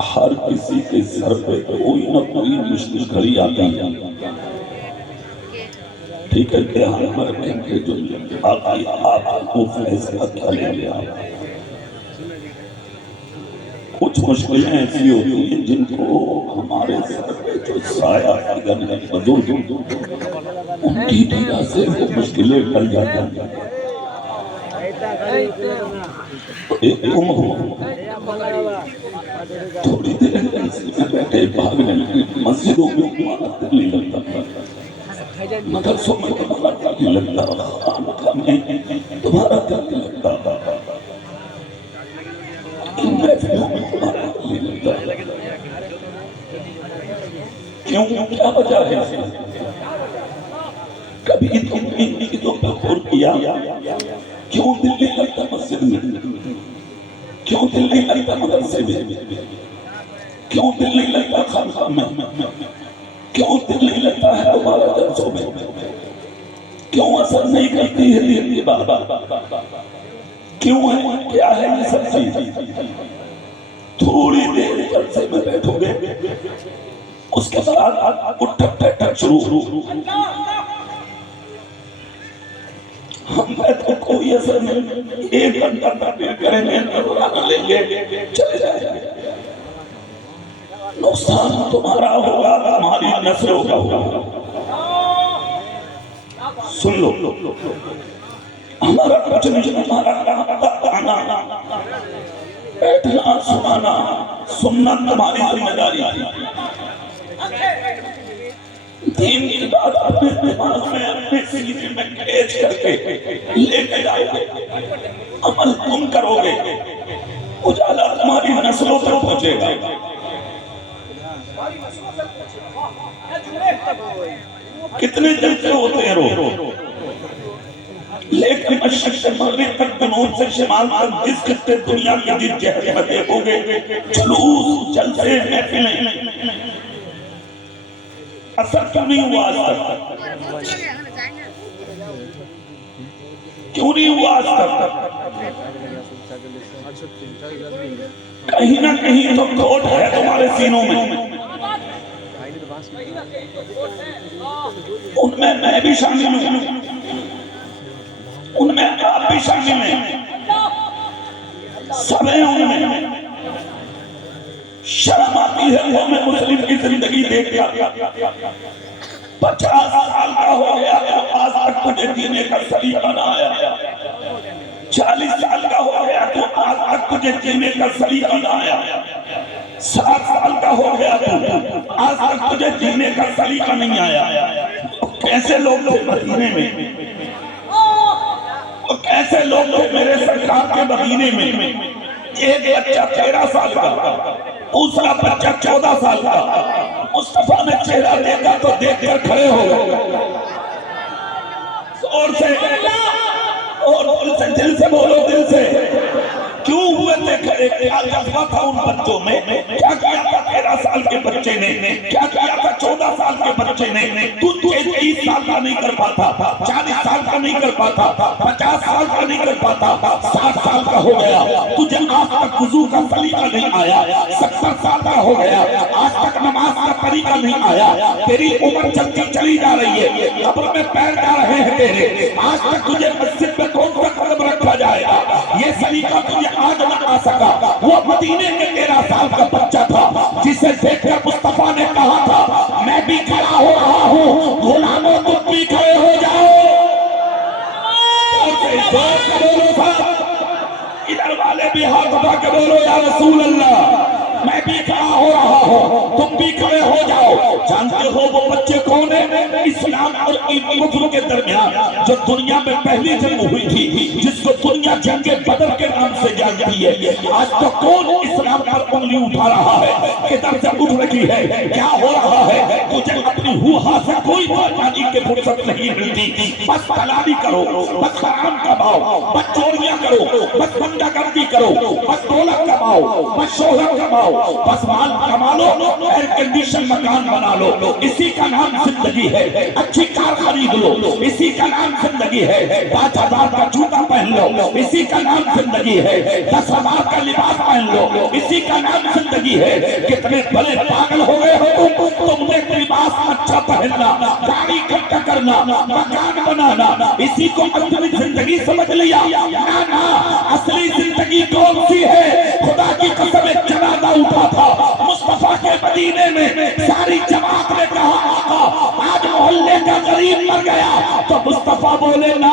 हर किसी के सर पे कोई ना कोई मुश्किल घड़ी आती है। ठीक है कि हम रखेंगे जो आपको फैसला क्या लेंगे आप। कुछ मुश्किलें ऐसी होती हैं जिनको हमारे सर पे जो साया फिगर है बुजुर्ग, उनकी वजह से वो मुश्किलें टल जाती हैं। तो एक तुम हो, थोड़ी देर में बैठे भागने लगे, मस्जिदों में तुम्हारा दिल नहीं लगता, मदरसों में तुम्हारा दिल नहीं लगता, खानका में तुम्हारा दिल नहीं लगता, इन महफिलों में तुम्हारा दिल नहीं लगता। क्यों, क्या वजह है? कभी तुमने इन चीजों पर गौर किया? क्यों दिल नहीं लगता मस्जिद में? क्यों दिल नहीं लगता मदरसे में? क्यों दिल नहीं लगता खानका में? क्यों दिल नहीं लगता है तुम्हारा दर्सों में? क्यों असर नहीं करती है दिल की बात? क्यों है, क्या है ये सब चीज? थोड़ी देर जलसे में बैठोगे, उसके बाद उठक बैठक शुरू। हम तो कोई असर नहीं, एक घंटा करेंगे, लेंगे, चले जाएंगे। नुकसान तुम्हारा होगा, तुम्हारी नस्लों का होगा। सुन लो, हमारा कुछ नहीं, हमारा आना बैठना सुनाना सुनना तुम्हारी जिम्मेदारी है। दीन की बात अपने दिमाग में अपने सीने में खींच करके लेके जाओगे, अमल तुम करोगे, उजाला तुम्हारी नस्लों तक पहुंचेगा। कितने जलसे होते हैं रोज, लेकिन मशरिक से मगरिब तक, जनूब से शिमाल तक जिस कितने दुनिया की जिस जगह में देखोगे, जुलूस, जलसे, महफिलें, असर क्यों नहीं हुआ आज तक? क्यों नहीं हुआ आज तक? कहीं ना कहीं तो खोट है तुम्हारे सीनों में। उनमें मैं भी शामिल हूं, उनमें आप भी शामिल हैं, सब हैं उनमें। शर्म आती है वो मैं मुस्लिम की जिंदगी देख लिया। 50 साल का हो गया तो आज तक तुझे जीने का सलीका ना आया। 40 साल का हो गया तो आज तक तुझे जीने का सलीका ना आया। 60 साल का हो गया तो आज तक तुझे जीने का सलीका नहीं आया। कैसे लोग थे मदीने में, कैसे लोग थे मेरे सरकार के मदीने में। एक बच्चा 13 साल का, दूसरा बच्चा 14 साल का। मुस्तफा ने चेहरा देखा तो देखकर खड़े हो गए। जोर से और दिल से बोलो, दिल से। क्यों हुए थे खड़े? क्या जज्बा था उन बच्चों में? क्या किया था 13 साल के बच्चे ने? क्या किया था 14 साल के बच्चे ने? तू 23 साल का नहीं कर पाता, 40 साल का नहीं कर पाता, 50 साल का नहीं कर पाता, 60 साल का हो गया, तुझे आज तक वुजू का सलीका नहीं आया। 70 साल का हो गया, आज तक नमाज का तरीका नहीं आया। तेरी उम्र चलती चली जा रही है, कब्र में पैर जा रहे हैं तेरे। आज तक तुझे मस्जिद में कौन सा कदम रखा जाएगा? ये सलीका तुझे आज न आ सका। वो मदीने के 13 साल का बच्चा था जिसे देखकर मुस्तफा ने कहा था, मैं भी खड़ा हो रहा हूँ, गुलामों तुम भी खड़े हो जाओ। इधर वाले भी हाथ उठा के बोलो, या रसूल अल्लाह, मैं भी खड़ा हो रहा हूँ, तुम भी खड़े हो जाओ। जानते हो वो बच्चे कौन है? इस्लाम और कुफ्र के दरमियान जो दुनिया में पहली जंग हुई थी, जिसको दुनिया जंगे बदर के नाम से जानती है। आज तो कौन इस्लाम पर उंगली उठा रहा है? किधर से उठ रही है? क्या हो रहा है? तुझे अपनी हुआ से कोई पहचानी की फुर्सत नहीं मिलती। बस दलाली करो, बस हराम कमाओ, बस चोरियां करो, बस गुंडागर्दी करो, बस दौलत कमाओ, कमाओ, बस शोहरत कमाओ, बस माल कमा लो, एयर कंडीशन मकान बना लो, इसी का नाम जिंदगी है। अच्छी कार खरीद लो, इसी का नाम जिंदगी है। 5,000 का जूता पहन लो, इसी का नाम जिंदगी है। 10,000 का लिबास पहन लो, इसी का नाम जिंदगी है। कितने बड़े पागल हो गए हो तुमने लिबास अच्छा पहनना, गाड़ी इकट्ठा करना, मकान बनाना, इसी को असली जिंदगी समझ लिया। ना ना, असली जिंदगी कौन सी है? खुदा की कसम एक जनाजा उठा था मुस्तफा के मदीने में, सारी जमात ने कहा आका आज मोहल्ले का गरीब मर गया, तो मुस्तफा बोले ना,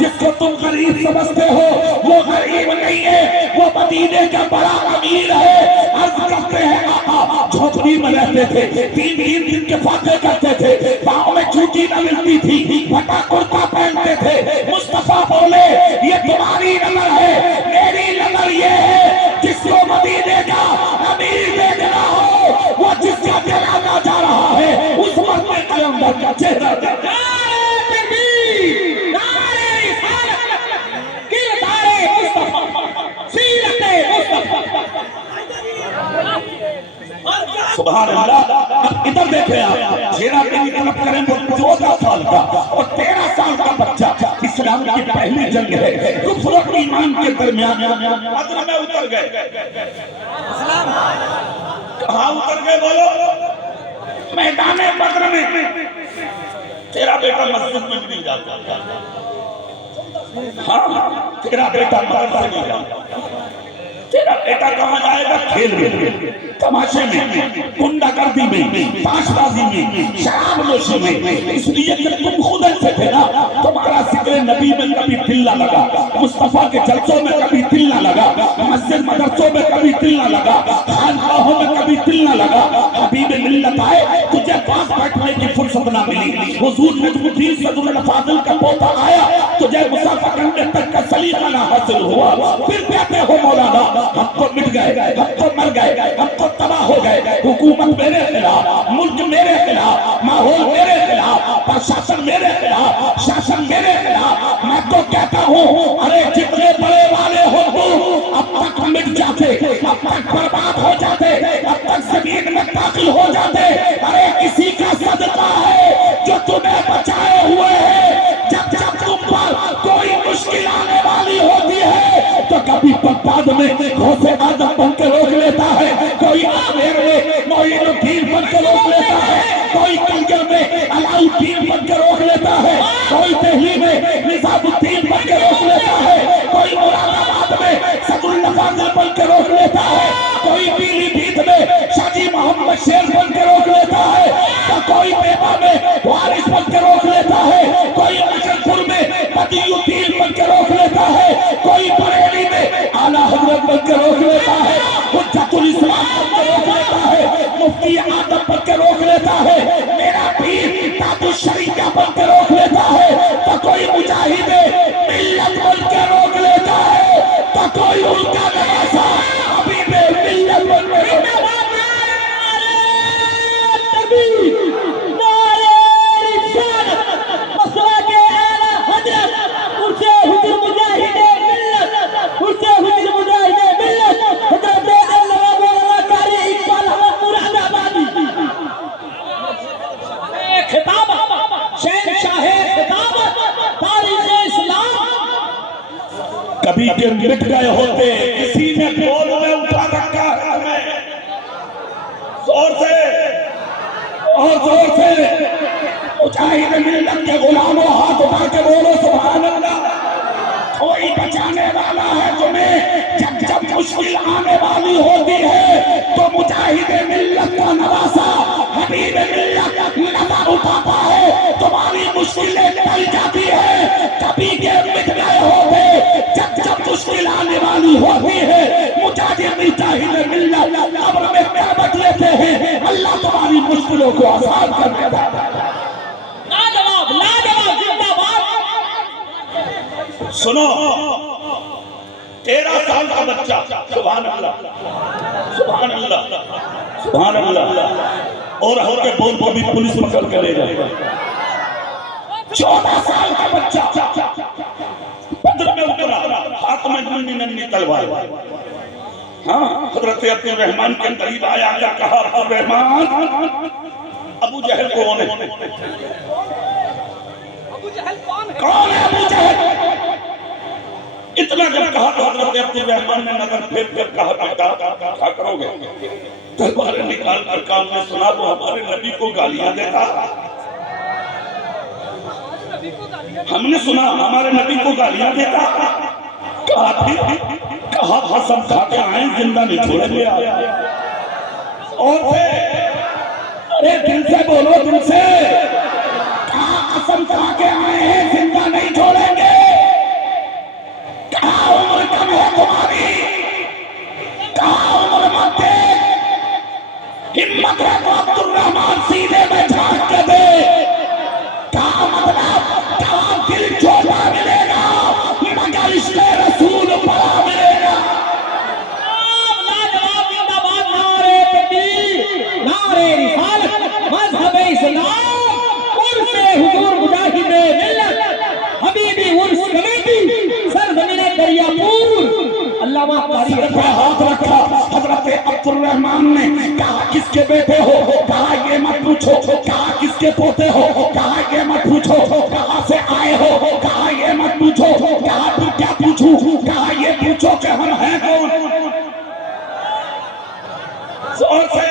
जिसको तुम गरीब समझते हो वो गरीब नहीं है, वो मदीने का बड़ा अमीर है। अर्ज करते हैं आका झोपड़ी में रहते थे, 3 दिन के फाके करते थे, पाँव में जूती न मिलती थी, फटा कुर्ता पहनते थे। मुस्तफा बोले ये तुम्हारी नजर है, मेरी नजर ये है जिसको मदीने का अमीर देखना हो, वो जिसका जनाजा जा रहा है उस मरने के अंदर का चेहरा सुभान अल्लाह। इधर देखे आप, जेरा की तलब करें वो 14 साल का और 13 साल का बच्चा। इस्लाम की पहली जंग है, कुफ्र और ईमान के दरमियान बद्र में उतर गए। कहाँ उतर गए बोलो? मैदान बद्र में। तेरा बेटा मस्जिद में नहीं जाता, हाँ तेरा बेटा मदरसा नहीं जाता, तेरा बेटा कहाँ जाएगा? खेल में, तमाशे में, गुंडागर्दी में, ताशबाजी में, शराब नोशी में। इसलिए कि तुम खुद ऐसे थे ना, तुम्हारा जिक्र नबी में कभी दिल ना लगा, मुस्तफा के जलसों में कभी दिल ना लगा, मस्जिद मदरसों में कभी दिल ना लगा, खानकाहों में कभी दिल ना लगा। हबीब मिल्लत आए, तुझे पास बैठने की फुर्सत ना मिली। हुजूर नजमुद्दीन सदरुल फाजिल का पोता आया, तुझे मुसाफा करने तक का सलीका ना हासिल हुआ। फिर कहते हो मौलाना हम तो मिट गए, हम तो मर गए, हम तो तबाह हो गए, हुकूमत मेरे खिलाफ, मुल्क मेरे खिलाफ, माहौल मेरे खिलाफ, प्रशासन मेरे खिलाफ, शासन मेरे खिलाफ। मैं तो कहता हूँ अरे जितने बड़े वाले हो तुम अब तक मिट जाते, अब तक बर्बाद हो जाते, अब तक जमीन में दाखिल हो जाते। अरे किसी का सदका है जो तुम्हें बचाए हुए है। जब जब तुम पर कोई मुश्किल आने वाली होती है तो कभी बगदाद में गौसे आजम बन के रोक लेता है, कोई आमेर में मोइनुद्दीन बन के रोक लेता है, कोई कंगन में अलाउद्दीन बन के रोक लेता है, कोई दिल्ली में निजामुद्दीन बन के रोक लेता है, कोई मुरादाबाद में सदरुल फाजिल बन के रोक लेता है, कोई पीलीभीत में शाजी मोहम्मद शेर बन के रोक लेता है, तो कोई बेवा में वारिस बन के रोक लेता है, कोई मकरपुर में बदियुद्दीन बन के रोक लेता है, कोई बरेली में आला हजरत बन के रोक लेता है, हुज्जतुल इस्लाम बन के रोक लेता है, मुफ्ती आदम बन के रोक लेता है, मेरा पीर ताजुल शरीया बन के रोक लेता है, तो कोई मुजाहिद मिल्लत बन के रोक लेता है, तो कोई उनका नवासा अभी में मिल्लत बन के रोक लेता है। कभी के मिट गए होते, किसी ने बोल में उठा रखा है हमें, जोर से और जोर से मुजाहिद मिल्लत के गुलामों हाथ उठा के बोलो सुभान अल्लाह। कोई बचाने वाला है तुम्हें जब जब मुश्किल आने वाली होती है, तो मुजाहिद मिल्लत का नवासा हबीब मिल्लत लता उठाता है, तुम्हारी मुश्किलें टल जाती है। कभी के मिट गए होते जब जब मुश्किल आने वाली होती है, मुजाहिद मिल्लत कब्र में क़यामत लेते हैं, अल्लाह तुम्हारी मुश्किलों को आसान कर देता है। लाजवाब लाजवाब जिंदाबाद। सुनो 13 साल का बच्चा, सुभान अल्लाह सुभान अल्लाह सुभान अल्लाह, और हल्के बोल को भी पुलिस पकड़ कर ले जाएगा। 14 साल का बच्चा बद्र में उतरा, हाथ में नन्ही नन्ही तलवार, हाँ, हजरत अब्दुल रहमान के करीब आया, क्या कहा? अब्दुल रहमान, अबू जहल कौन है? कौन है अबू जहल? इतना जब कहा तो हजरत अब्दुल रहमान ने नजर फेर कर कहा, बेटा क्या करोगे? तलवार निकाल कर काम में सुना तो हमारे नबी को गालियां देता। हमने सुना हमारे नबी को गालियां देता। कहा कसम खा के आए, जिंदा नहीं छोड़ेंगे। और अरे दिल से बोलो, दिल से। कहा कसम खा के आए हैं, जिंदा नहीं छोड़ेंगे। कहा उम्र कम है तुम्हारी, कहा उम्र मत है, हिम्मत है तो अब्दुल रहमान सीने में झांक के दे। कहा मतलब कहा दिल छोटा मिलेगा मगर इसके रसूल बड़ा मिलेगा। लाजवाब जिंदाबाद, नारे तकबीर, नारे रिसालत, मज़हब-ए इस्लाम, उर्स-ए हुजूर मुजाहिद-ए मिल्लत, हबीबी उर्स कमेटी, सरज़मीन-ए दरियापुर। अल्लामा कारी पे हाथ रखा। हजरत अब्दुल रहमान ने कहा किसके बेटे हो? कहा ये मत पूछो। कहा किसके पोते हो? कहा ये मत पूछो। कहां से आए हो? कहा ये मत पूछो। कहा फिर क्या पूछूं? कहा ये पूछो कि हम हैं कौन। जोर से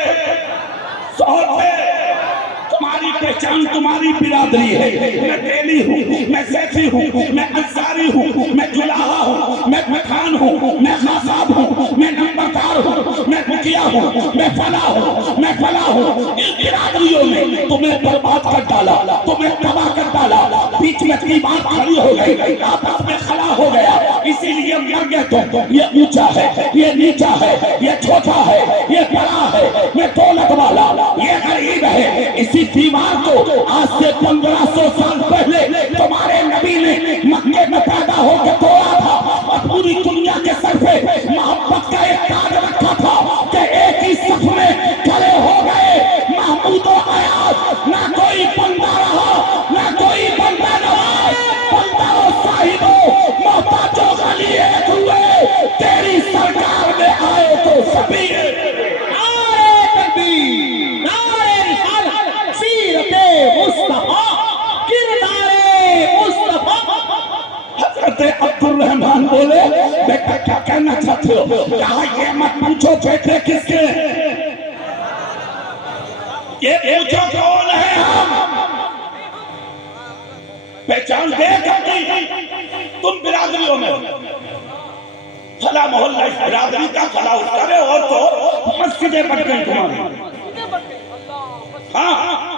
तुम्हारी पहचान तुम्हारी बिरादरी है। मैं तेली हूँ, मैं सैफी हूँ, मैं अंसारी हूँ, मैं जुलाहा हूँ, मैं मखान हूँ, मैं खासाब हूँ, मैं नंबरदार हूँ, मैं मुखिया हूँ, मैं फला हूँ, मैं फला हूँ। इन बिरादरियों में तुम्हें बर्बाद कर डाला, तुम्हें तबाह कर डाला। बीच में की बात खड़ी हो गई, आपस में खला हो गया, इसीलिए मर गए तुम। ये ऊंचा है, ये नीचा है, ये छोटा है, ये बड़ा है, मैं दौलत वाला, ये गरीब है। इसी दीवार को आज से 1500 साल पहले तुम्हारे नबी ने मक्के में पैदा होकर तोड़ा था और पूरी दुनिया के सर पे मोहब्बत का एक ताज रखा था कि एक ही सफ में खड़े हो गए महमूद और अयाज। ना कोई बंदा रहा, ना कोई बंदा रहा, बंदा और साहिबो मोहताजों का लिए हुए तेरी सरकार में आए तो सभी। अब्दुल रहमान बोले, बेटा क्या कहना चाहते हो? कहा ये मत पूछो बेटे किसके, ये पूछो कौन है हम। पहचान दे करती तुम बिरादरियों में फला मोहल्ला इस बिरादरी का, फला उसका, और तो मस्जिदें बढ़ गई तुम्हारी। हाँ,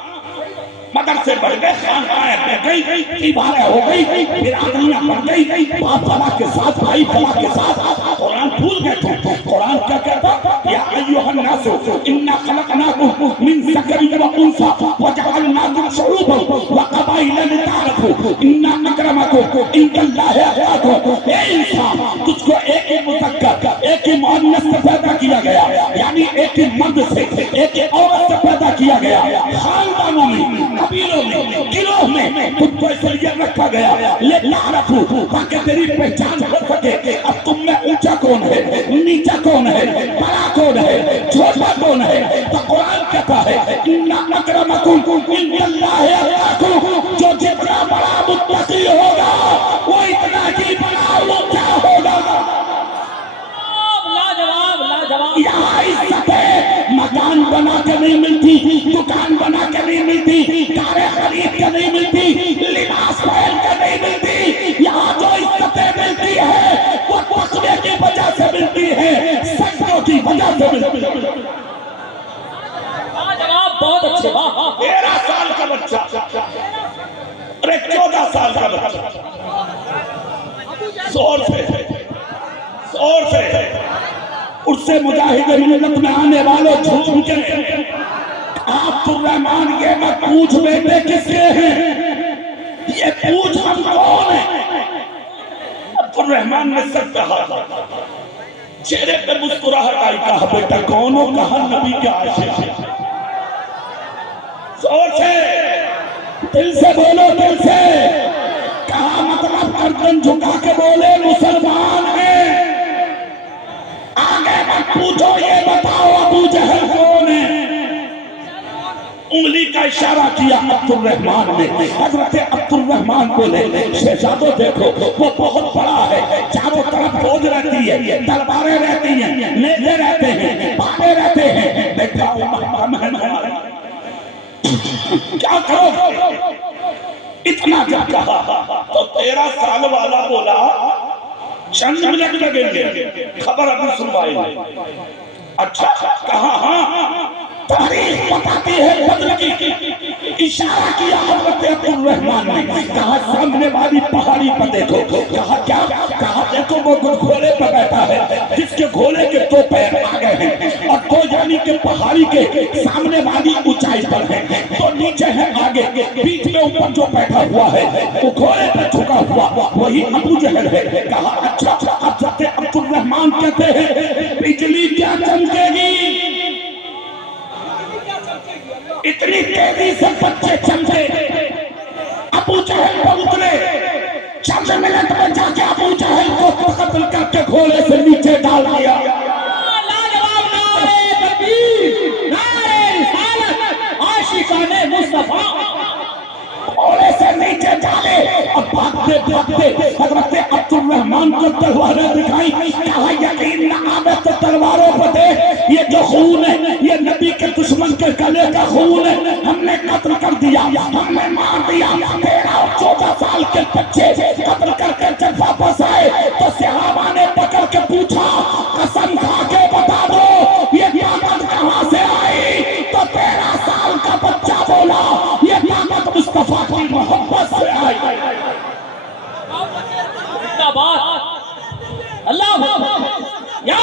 मदरसे बढ़ गए, खानकाहें बढ़ गई, दीवारें हो गई, बिरादरियां बढ़ गई, बाप फला के साथ, भाई फला के साथ। कुरान भूल गए थे। कुरान क्या कहता? या अय्युहन नासु इन्ना खलकनाकुम मिन ज़करिन व उन्सा व जअलनाकुम शुऊबन व क़बाइला लितअरफू इन्ना अक्रमकुम इंदल्लाहि अत्क़ाकुम। ए इंसान, तुझको एक ही मुज़क्कर, एक ही मुअन्नस से पैदा किया गया, यानी एक ही मर्द से, एक ही औरत से पैदा किया गया। खानदानों में, कबीलों में, गिरोह में तुमको इसलिए रखा गया लितअरफू, ताकि तेरी पहचान हो सके। अब तुम में ऊंचा कौन है, नीचा कौन है, बड़ा कौन है, छोटा कौन है? तो कुरान कहता है इन्ना अक्रमकुम इंदल्लाहि अत्क़ाकुम, जो जितना बड़ा मुत्तकी होगा वो इतना ही बड़ा ऊंचा होगा। यहाँ इज्जतें मकान बना के नहीं मिलती, दुकान बना के नहीं मिलती, कारें खरीद के नहीं मिलती, लिबास पहन के नहीं मिलती। यहाँ जो इज्जतें मिलती है वो तकवे की वजह से मिलती है, सजदों की वजह से मिलती है। बहुत अच्छे। 13 साल का बच्चा, अरे 14 साल का बच्चा, जोर से उससे मुजाहिद मिल्लत में आने वाले झूम के अब्दुल रहमान ये मत पूछ बेटे किसके हैं, ये पूछ हम कौन है। अब्दुल रहमान ने सर पे हाथ रखा, चेहरे पर मुस्कुराहट आई, कहा बेटा कौन हो? कहा नबी के आशिक। जोर से, दिल से बोलो, दिल से। कहा मतलब गर्दन झुका के बोले मुसलमान है, आगे मत पूछो ये बताओ अबू जहल कौन है? उंगली का इशारा किया अब्दुल रहमान ने। हजरत अब्दुल रहमान बोले शहजादो देखो वो बहुत बड़ा है, चारों तरफ फौज रहती है, तलवारें रहती हैं, नेज़े रहते हैं, बातें रहते हैं, देखा क्या करो? इतना जब कहा तो 13 साल वाला बोला चंद मिनट लगेंगे, खबर अभी सुनवाई। अच्छा कहा? हाँ तारीख बताती है बद्र की। इशारा किया हजरत अब्दुल रहमान ने, कहा सामने वाली पहाड़ी पर देखो। कहा क्या? कहा देखो वो घोड़े पर बैठा है जिसके घोड़े के 2 पैर आगे हैं और 2 यानी के पहाड़ी के सामने वाली ऊंचाई पर है, तो नीचे है आगे, बीच में ऊपर जो बैठा हुआ है वो घोड़े पर झुका हुआ वही अबू जहल है। कहा अच्छा हजरत अब्दुल रहमान कहते हैं बिजली क्या चमकेगी? इतनी तेजी से बच्चे चमके, अबू जहल पर उतरे। चंद मिनट में जाके अबू जहल को कत्ल करके घोड़े से नीचे डाल दिया। लाजवाब नारे तकबीर, नारे रिसालत, आशिकाने मुस्तफा। घोड़े से नीचे डाले और भागते भागते हजरत अब्दुल रहमान को तलवारें दिखाई। कहा यकीन न आवे तो तलवारों पर दे, ये जो खून है ये नबी के दुश्मन के गले का खून है, हमने कत्ल कर दिया, हमने मार दिया। 13 और 14 साल के बच्चे कत्ल करके जब वापस आए तो सहाबा ने पकड़ के पूछा कसम खा के बता दो ये ताकत कहां से आई? तो 13 साल का बच्चा बोला ये ताकत मुस्तफा की मोहब्बत से आई। अल्लाह या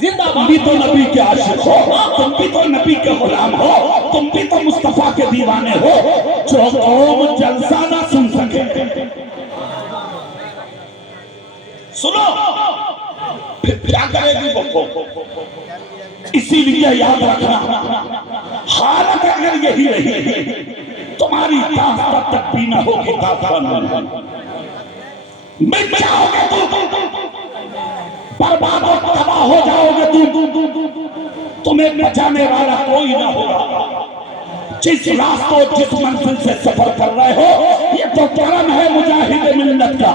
जिंदाबाद। तुम भी तो नबी के आशिक हो, तुम भी तो नबी के गुलाम हो, तुम भी तो मुस्तफा के दीवाने हो। जो कौम जलसा ना सुन सके सुनो फिर क्या करेगी वो कौम? इसीलिए याद रखना हालत अगर यही रही तुम्हारी ताकत तक भी ना होगी, मिट जाओगे तुम, बर्बाद और तबाह हो जाओगे तुम, तुम्हें बचाने वाला कोई ना होगा। जिस रास्तों जिस मंजिल से सफर कर रहे हो ये तो करम है मुजाहिद मिल्लत का।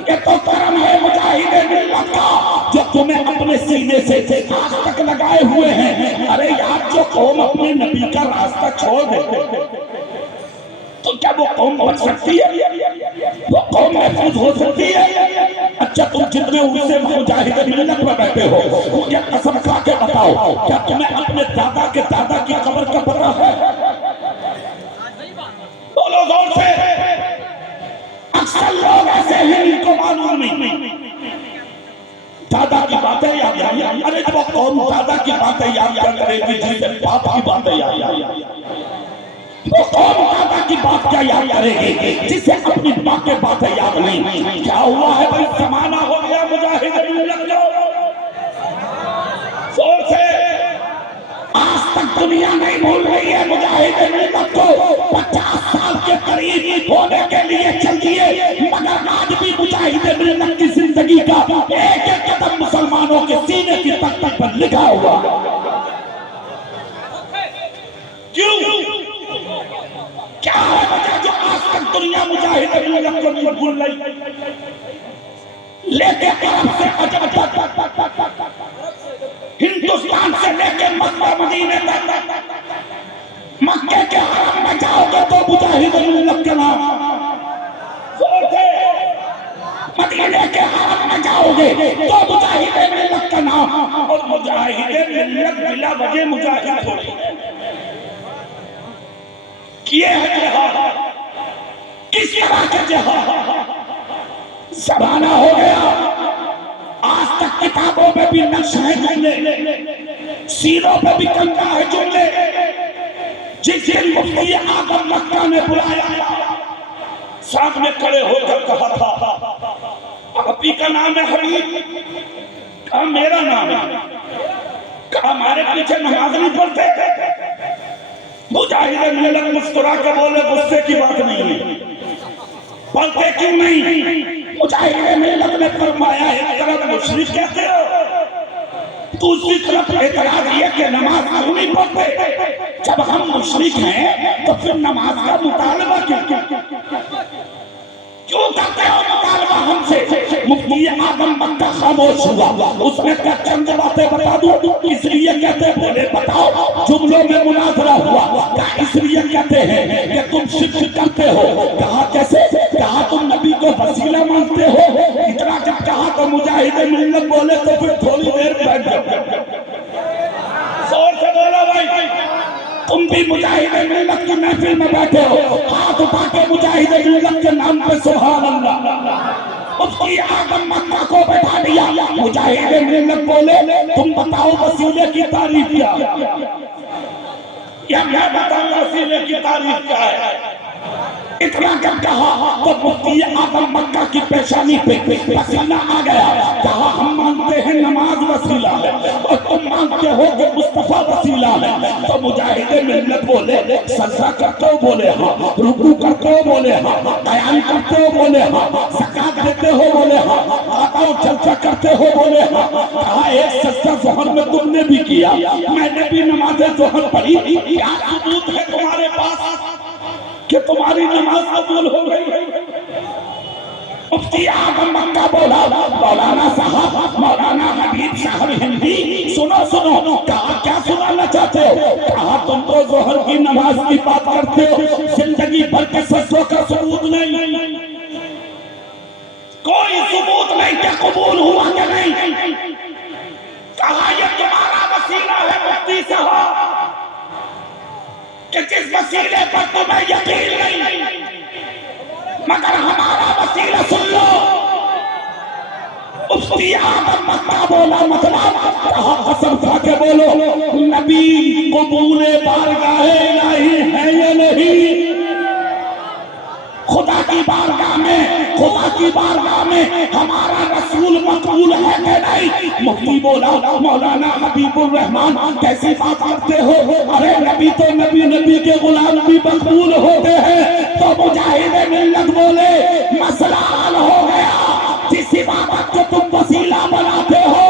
ये तो करम है मुजाहिद मिल्लत का जो तुम्हें अपने सीने से आज तक लगाए हुए हैं। अरे यार जो कौम अपने नबी का रास्ता छोड़ देते तो क्या वो कौम बच सकती है? वो कौम महफूज हो सकती है? अच्छा तुम जितने उससे मुजाहिद मिल्लत में बैठे हो मुझे कसम खा के बताओ क्या तुम्हें अपने दादा के दादा की कब्र का पता है? बोलो जोर से। अक्सर लोग ऐसे हैं इनको मालूम नहीं। दादा की बातें याद आई, अरे जब कौम दादा की बातें याद करेगी जिसे बाप की बातें याद आई, वो कौन दादा की बात क्या याद करेगी जिसे अपनी माँ के बातें याद नहीं? क्या हुआ है भाई? जमाना हो गया मुजाहिद मिल्लत का। जोर से। आज तक दुनिया नहीं भूल रही है मुजाहिद मिल्लत को। 50 साल के करीब होने के लिए चल दिए मगर आज भी मुजाहिद मिल्लत की जिंदगी का एक एक कदम मुसलमानों के सीने की तख्ती पर लिखा हुआ। क्यों? क्या है वजह जो आज तक दुनिया मुजाहिद मिल्लत को नहीं भूल रही? लेके अरब से अजब तक, हिंदुस्तान से लेके मक्का मदीने तक, मक्के के हरम में जाओगे तो मुजाहिद मिल्लत का नाम, मदीने के हरम में जाओगे तो मुजाहिद मिल्लत का नाम। और मुजाहिद मिल्लत बिला वजह मुजाहिद थोड़ी किए हैं जिहाद, किस तरह के जिहाद? जमाना हो गया आज तक किताबों में भी नक्श है जुमले, सीरों पे भी कंधा है जुमले। जिस दिन मुफ्ती आजम मक्का ने बुलाया सामने खड़े होकर कहा था आपी का नाम है हबीब? कहा मेरा नाम है। कहा हमारे पीछे नमाज नहीं पढ़ते? मुजाहिद मिल्लत मुस्कुरा कर बोले गुस्से की बात नहीं है, पढ़ते क्यों नहीं? मुजाहिद मिल्लत ने फरमाया है तरफ मुशरिक कहते हो, दूसरी तरफ एतराज ये कि नमाज क्यों नहीं पढ़ते? जब हम मुशरिक हैं तो फिर नमाज का मुतालबा क्यों करते हो मुतालबा हमसे? मुफ्ती आजम मक्का खामोश हुआ, उसने क्या चंद बातें बता दूं? इसलिए कहते बोले बताओ, जुमलों में मुनाजरा हुआ, क्या इसलिए कहते हैं कि तुम शिर्क करते हो? कहा कैसे? कहा तुम नबी को वसीला मानते हो। इतना जब कहा तो मुजाहिद मिल्लत बोले तो फिर थोड़ी देर बैठ जाओ, जोर से बोलो भाई। तुम भी मुजाहिद मिल्लत की महफिल में बैठे हो, हाथ उठा के मुजाहिद मिल्लत के नाम पे सुभान अल्लाह। उसकी आदम मक्का को बैठा दिया। मुजाहिद मिल्लत बोले तुम बताओ वसीले की तारीफ क्या? या मैं बताऊं वसीले की तारीफ क्या है? इतना जब कहा तो मुफ्ती आजम मक्का की पेशानी पे पसीना आ गया। कहा हम मानते हैं नमाज वसीला है और तुम मानते हो कि मुस्तफा वसीला है। तो मुजाहिद मिल्लत बोले सजदा करते हो? बोले हाँ। रुकू करते हो? बोले हाँ। बयान करते हो? बोले हाँ। ज़कात देते हो? बोले हाँ। आका चर्चा करते हो? बोले हाँ। कहा एक सजदा ज़ोहर में तुमने भी किया, मैंने भी नमाज ज़ोहर पढ़ी, क्या सबूत है तुम्हारे पास कि तुम्हारी नमाज कबूल हो गई? मुफ्ती आजम मक्का बोला मौलाना साहब, मौलाना हबीब साहब हिंदी सुनो सुनो। कहा क्या सुनाना चाहते हो? कहा तुम तो जोहर की नमाज की बात करते हो, जिंदगी भर के सजदों का सबूत नहीं, कोई सबूत नहीं कि कबूल हुआ कि नहीं। कहा ये तुम्हारा वसीला है मुफ्ती साहब कि जिस वसीले पर तुम्हें यकीन नहीं, मगर हमारा वसीला सुन लो। मुफ्ती आजम मक्का बोला मतलब कहा कसम खा के बोलो नबी कबूले बारगाहे इलाही है या नहीं? खुदा की बारगाह में, खुदा की बारगाह में हमारा रसूल मकबूल है कि नहीं? मुफ्ती बोला मौलाना हबीबुर रहमान कैसी बात करते हो? अरे नबी तो नबी, नबी के गुलाम भी मकबूल होते हैं। तो मुजाहिद मिल्लत बोले मसला हल हो गया। जिस इबादत को तुम वसीला बनाते हो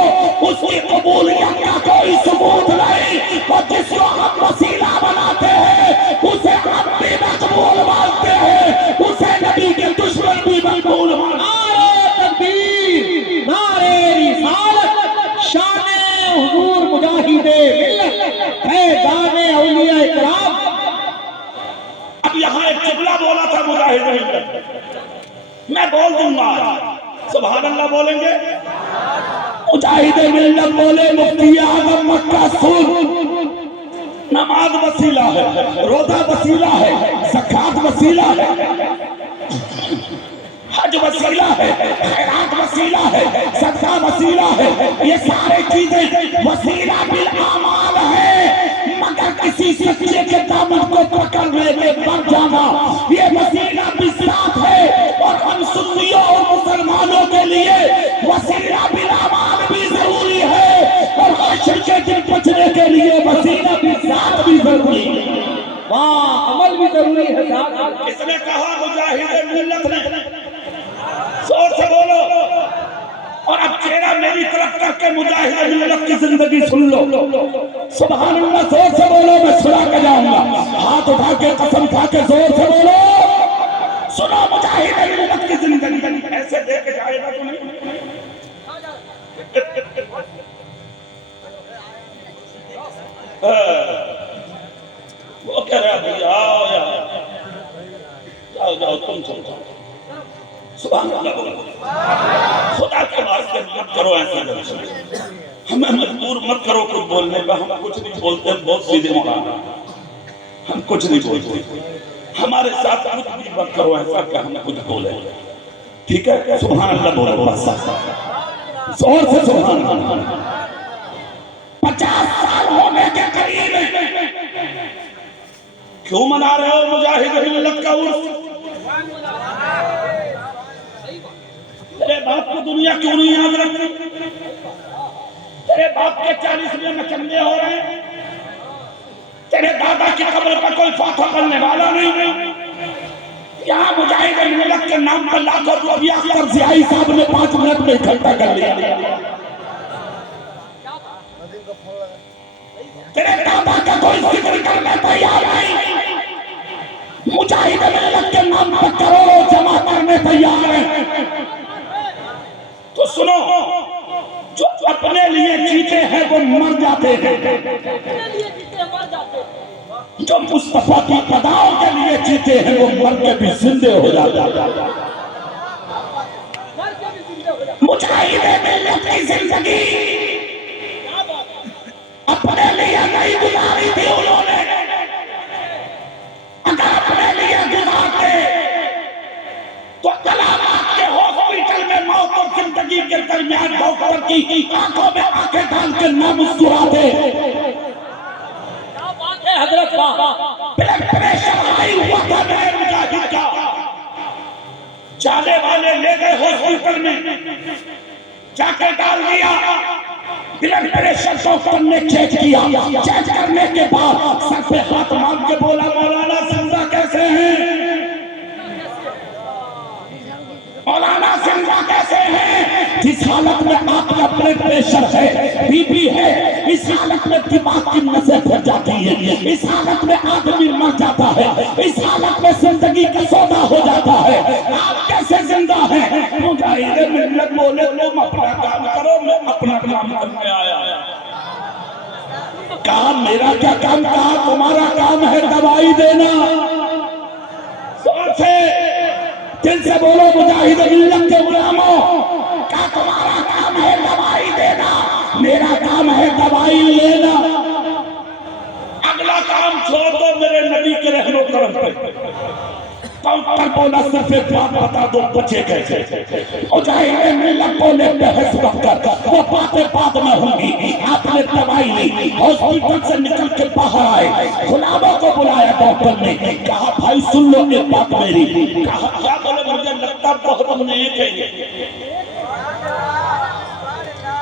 उसकी कबूलियत का कोई सबूत नहीं, और जिसको हम वसीला बनाते हैं उसे हम भी मकबूल मानते हैं, उसे नबी के दुश्मन भी मकबूल मानते हैं। नारे रिसालत शान हुजूर मुजाहिद मिल्लत फैज़ान औलिया इकराम। अब यहाँ एक जुमला बोला था मुजाहिद मिल्लत, मैं बोल दूंगा, सुभान अल्लाह बोलेंगे। मुजाहिद मिल्लत बोले मुफ्ती आजम मक्का सुन, नमाज वसीला है, रोजा वसीला है, ज़कात वसीला है, हज वसीला है, खैरात वसीला है, सदका वसीला है, ये सारी चीजें वसीला बिल आमाल है। मगर किसी सच्चे के दामन को पकड़ने में बढ़ जाना ये वसीला भी साथ है। और हम सुन्नियों और मुसलमानों के लिए वसीला बिल आमाल भी जरूरी है, और हश्र के दिन बचने के लिए वसीला भी साथ भी जरूरी है। वाह, अमल भी जरूरी है। किसने कहा? मुजाहिद मिल्लत ने। जोर से बोलो। और अब चेहरा मेरी तरफ करके मुजाहिद मिल्लत की जिंदगी सुन लो, सुभान अल्लाह। जोर से बोलो, मैं सुना के जाऊंगा। हाथ उठा के कसम खा के जोर से बोलो, सुनो मुजाहिद मिल्लत की जिंदगी। ऐसे देख जाएगा तो नहीं। वो कह रहा है आओ यार, जाओ जाओ तुम चलो, सुभान अल्लाह बोलो। खुदा के वास्ते मत करो ऐसा, हमें मजबूर मत करो कुछ बोलने का। हम कुछ नहीं बोलते, बहुत सीधे मौलाना, हम कुछ नहीं बोलते। हमारे साथ कुछ भी मत करो ऐसा कि हम कुछ बोले, ठीक है? सुभान अल्लाह बोलो बस, जोर से सुभान अल्लाह। 50 साल होने के करीब क्यों मना रहे हो मुजाहिद मिल्लत का उर्स? तेरे बाप को दुनिया क्यों नहीं याद रखती? तेरे बाप के 40वें मचंदे हो रहे हैं, तेरे दादा की कब्र पर कोई फातह करने वाला नहीं। यहाँ मुजाहिद मुजाहिद मिल्लत के नाम पर लाखों रुपया कर्जियाई साहब ने 5 मिनट में इकट्ठा कर लिया। तेरे दादा का कोई जिक्र करने तैयार नहीं, मुजाहिद मिल्लत के नाम पर करोड़ों जमा करने तैयार है। तो सुनो, जो अपने लिए जीते हैं वो मर जाते हैं, जो मुस्तफा की अदाओं के लिए जीते हैं वो मर के भी जिंदे हो जाते हैं। मुजाहिद मिल्लत की जिंदगी अपने लिए नहीं गुजारी थी उन्होंने। अगर अपने लिए गुजारते तो कलामात के हॉस्पिटल में मौत और जिंदगी के दरमियान डॉक्टर की आंखों में आंखें डाल के न मुस्कुराते। हजरत ब्लड प्रेशर हाई हुआ था मेरे मुजाहिद का, जाने वाले ले गए हॉस्पिटल में, जाके डाल दिया। ब्लड प्रेशर डॉक्टर ने चेक किया, चेक करने के बाद सर पे हाथ मार के बोला, मौलाना जिंदा कैसे हैं? मौलाना जिंदा कैसे हैं? जिस हालत में आपका ब्लड प्रेशर है, बीपी है, इस हालत में दिमाग की नसें फट जाती है, इस हालत में आदमी मर जाता है, इस हालत में जिंदगी का सौदा हो जाता है, आप कैसे जिंदा हैं? मुजाहिद मिल्लत बोले, तुम अपना काम करो, मैं अपना काम करने आया। कहा मेरा क्या काम? कहा तुम्हारा काम है दवाई देना। सोचे दिल से बोलो मुजाहिद मिल्लत के गुलामों, क्या तुम्हारा काम है दवाई देना? मेरा काम है दवाई लेना। अगला काम छोड़ दो मेरे नबी के रहनो करम पे। डॉक्टर बोला सिर्फ बात बता दो, बचे कैसे? मुजाहिद मिल्लत बोले बहस मत कर, वो बातें बाद में होंगी। आपने दवाई ली, हॉस्पिटल से निकल के बाहर आए, गुलामों को बुलाया डॉक्टर ने, कहा भाई सुन लो एक बात मेरी। कहा क्या? बोले मुझे लगता बहुत हमने एक है,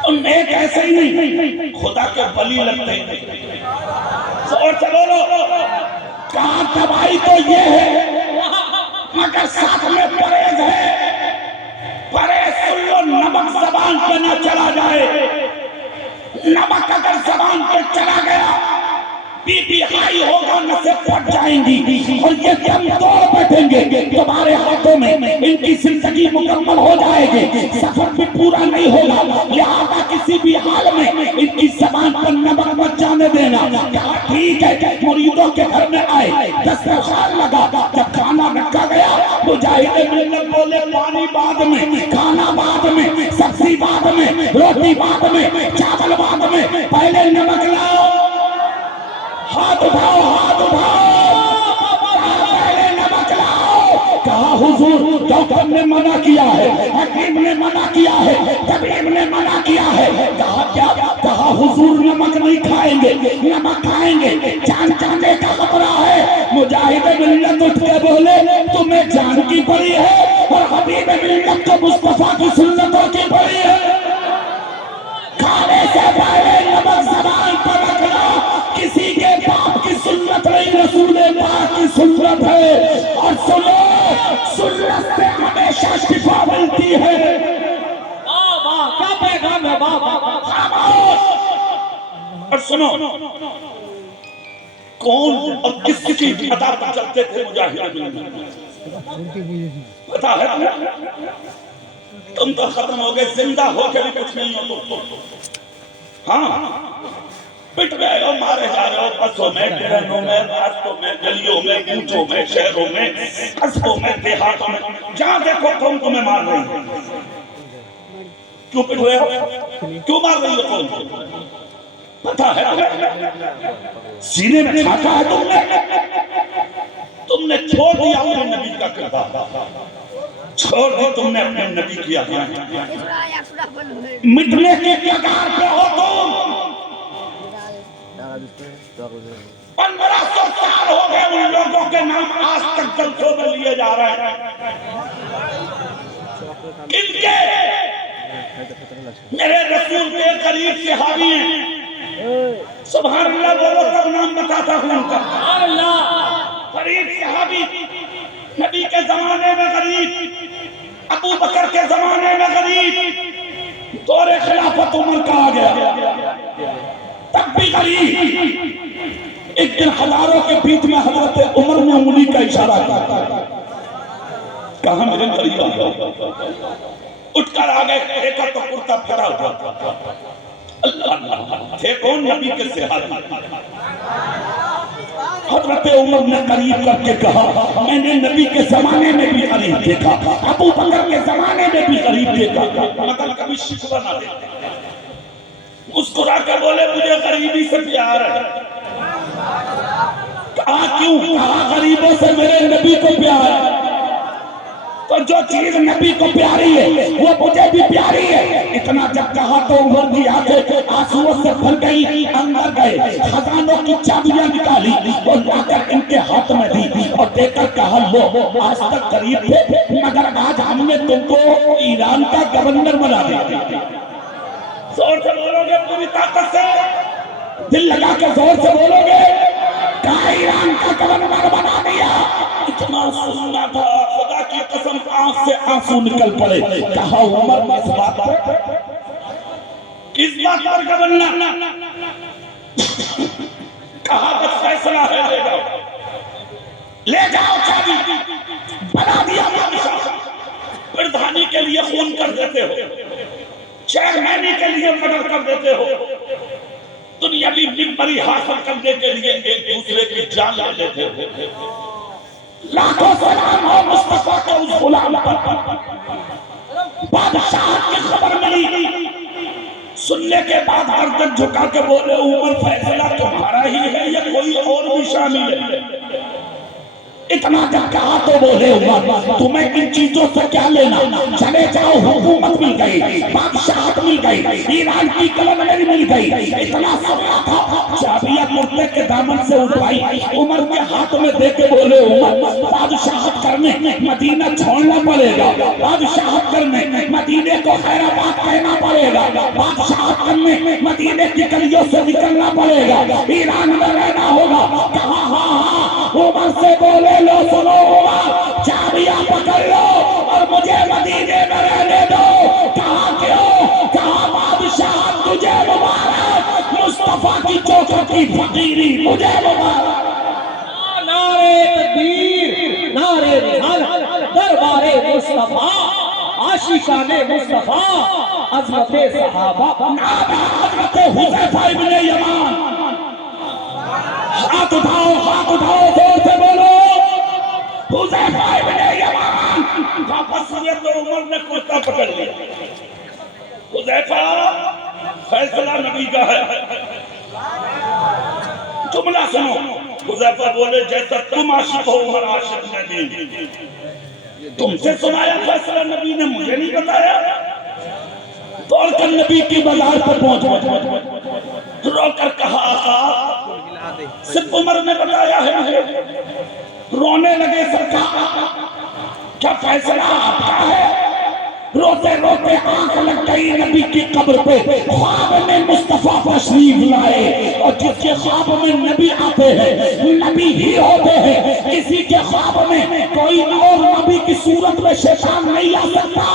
नेक ऐसे ही नहीं, खुदा के बली लगते हैं। और चलो कहा दवाई तो ये है मगर साथ में परहेज है। परहेज सुन लो, नमक जबान पे न चला जाए। नमक अगर जबान पे चला गया बीपी हाई होगा, नसें फट जाएंगी और ये दम तोड़ बैठेंगे तुम्हारे हाथों में। इनकी जिंदगी मुकम्मल हो जाएगी, सफर भी पूरा नहीं होगा। लिहाजा किसी भी हाल में इनकी जबान पर नमक मत जाने देना। कहा ठीक है। मुरीदों के घर में आए, दस्तरखान लगा, जब खाना रखा गया, मुजाहिद मिल्लत बोले पानी बाद में, खाना बाद में, सब्जी बाद में, रोटी बाद में, चावल बाद में, पहले नमक लाओ। हाथ उठाओ, हाथ उठाओ, पहले नमक लाओ। कहा हुजूर डॉक्टर ने मना किया है, हकीम ने मना किया है, तबीब ने मना किया है। कहा क्या? कहा हुजूर नमक नहीं खाएंगे, नमक खाएंगे जान जाने का खतरा है। मुजाहिद मिल्लत उठ के बोले तुम्हें जान की पड़ी है और हबीब मिल्लत को मुस्तफा की सुन्नतों की पड़ी है। खाने से पहले नमक ज़बान पर रखना किसी के बाप की सुन्नत नहीं, रसूल पाक की सुन्नत है। और सुनो, सुन्नत से हमेशा शिफा मिलती है। क्या पैगाम है बाबा? और सुनो, कौन और किसकी अदा पर चलते थे मुजाहिद? पता है तुम तो खत्म हो गए, जिंदा होकर भी कुछ नहीं हो तुम। हाँ, पिट गए हो, मारे जा रहे हो बसों में, ट्रेनों में, रास्तों में, गलियों में, कूचों में, शहरों में, कस्बों में, देहातों में, जहां देखो कौन तुम्हें मार रही है। क्यों पिट रहे हो? क्यों मार रही हो कौन? पता है सीने में खाता है तुमने छोड़ दिया अपने नबी का किरदार, छोड़ दी तुमने अपने नबी किया। मिटने के कगार पे हो तुम। 1500 साल हो गए उन लोगों के नाम आज तक जलसों में लिए जा रहे हैं। किनके? मेरे रसूल के करीब सहाबी हैं। सुभान अल्लाह बोलो तब नाम बताता हूं उनका। करीब सहाबी नबी के जमाने में गरीब, अबू बकर के जमाने में गरीब, दौरे खिलाफत उमर का आ गया तब भी गरीब। एक दिन हजारों के बीच में हजरत उमर ने उंगली का इशारा किया, कहा मेरे करीब आ जाओ। उठकर आ गए, देखा तो कुर्ता फटा हुआ। अल्लाह, थे कौन? नबी के सहाबी। हजरत उमर ने करीब करके कहा, मैंने नबी के जमाने में भी करीब देखा, अबू बकर के जमाने में भी करीब देखा, मगर कभी शिकवा ना देखा। मुस्कुरा कर बोले, मुझे गरीबी से प्यार है। कहा क्यों? कहा गरीबों से मेरे नबी को प्यार है। तो जो चीज नबी को प्यारी है वो मुझे भी प्यारी है। इतना जब कहा तो उमर की आंखें आंसुओं से भर गई। अंदर गए, खजानों की चाबियां निकाली और लाकर इनके हाथ में दी और देकर कहा, लो आज तक गरीब थे मगर आज हमने तुमको ईरान का गवर्नर बना दिया। जोर से बोलोगे, पूरी ताकत से, दिल लगा के जोर से बोलोगे, कहा ईरान का गवर्नर बना दिया। इतना सुनना था, खुदा की कसम आंख से आंसू निकल पड़े। कहा उमर किस बात पर, किस बात पर गवर्नर? कहा बस फैसला है, ले जाओ चाबी। बना दिया बादशाह। प्रधानी के लिए खून कर देते हो, चेयरमैनी के लिए मर्डर कर देते हो, दुनियावी मिंबरी हासिल करने के लिए एक दूसरे की जान ले लेते हो। लाखों सलाम हो मुस्तफा के उस गुलाम पर। बादशाह की खबर मिली, सुनने के बाद गर्दन झुका के बोले, उमर फैसला तुम्हारा ही है या कोई और भी शामिल है? इतना जब कहा तो बोले, उमर तुम्हें इन चीजों से क्या लेना? चले जाओ, हुकूमत मिल गई, बादशाहत मिल गई, ईरान की गवर्नर मिल गई। इतना सुना था, चाबियां कुर्ते के दामन से उठवाई, उमर के हाथ में दे के बोले, उमर बादशाहत करने मदीना छोड़ना पड़ेगा, बादशाहत करने मदीने को खैराबाद कहना पड़ेगा, बादशाहत करने मदीने की गलियों से निकलना पड़ेगा, ईरान में रहना होगा। कहा हाँ, उमर से बोले, लो सुनो उमर, चाबियां पकड़ लो और मुझे मदीने में रहने दो। कहा क्यों? कहा बादशाह तुझे मुबारक, मुस्तफा की चौखट की फकीरी मुझे मुबारक। नारे तकबीर, नारे रिसालत, दरबारे मुस्तफा, आशिकाने मुस्तफा, अज़मते सहाबा, हज़रत हुज़ैफा इब्ने यमान। हाथ उठाओ, हाथ उठाओ, जोर से बोलो, हुज़ैफा इब्ने यमान। वापस हुए तो उमर ने कुर्ता पकड़ लिया। हुज़ैफा, फैसला नबी का है, जुमला सुनो। हुज़ैफा बोले, जैसा तुम आशिक हो उमर आशिक नहीं। तुमसे सुनाया फैसला नबी ने, मुझे नहीं बताया। दौड़कर नबी की बाजार पर पहुंचे, रोकर कहा, आका सिर्फ उमर ने बताया है मुझे। रोने लगे, सरकार क्या फैसला आपका है? रोते रोते आंख लग गई नबी की कब्र पे। ख्वाब में मुस्तफा तशरीफ लाए और जिसके ख्वाब में नबी आते हैं नबी ही होते हैं। किसी के ख्वाब में कोई और नबी की सूरत में शैतान नहीं आ सकता।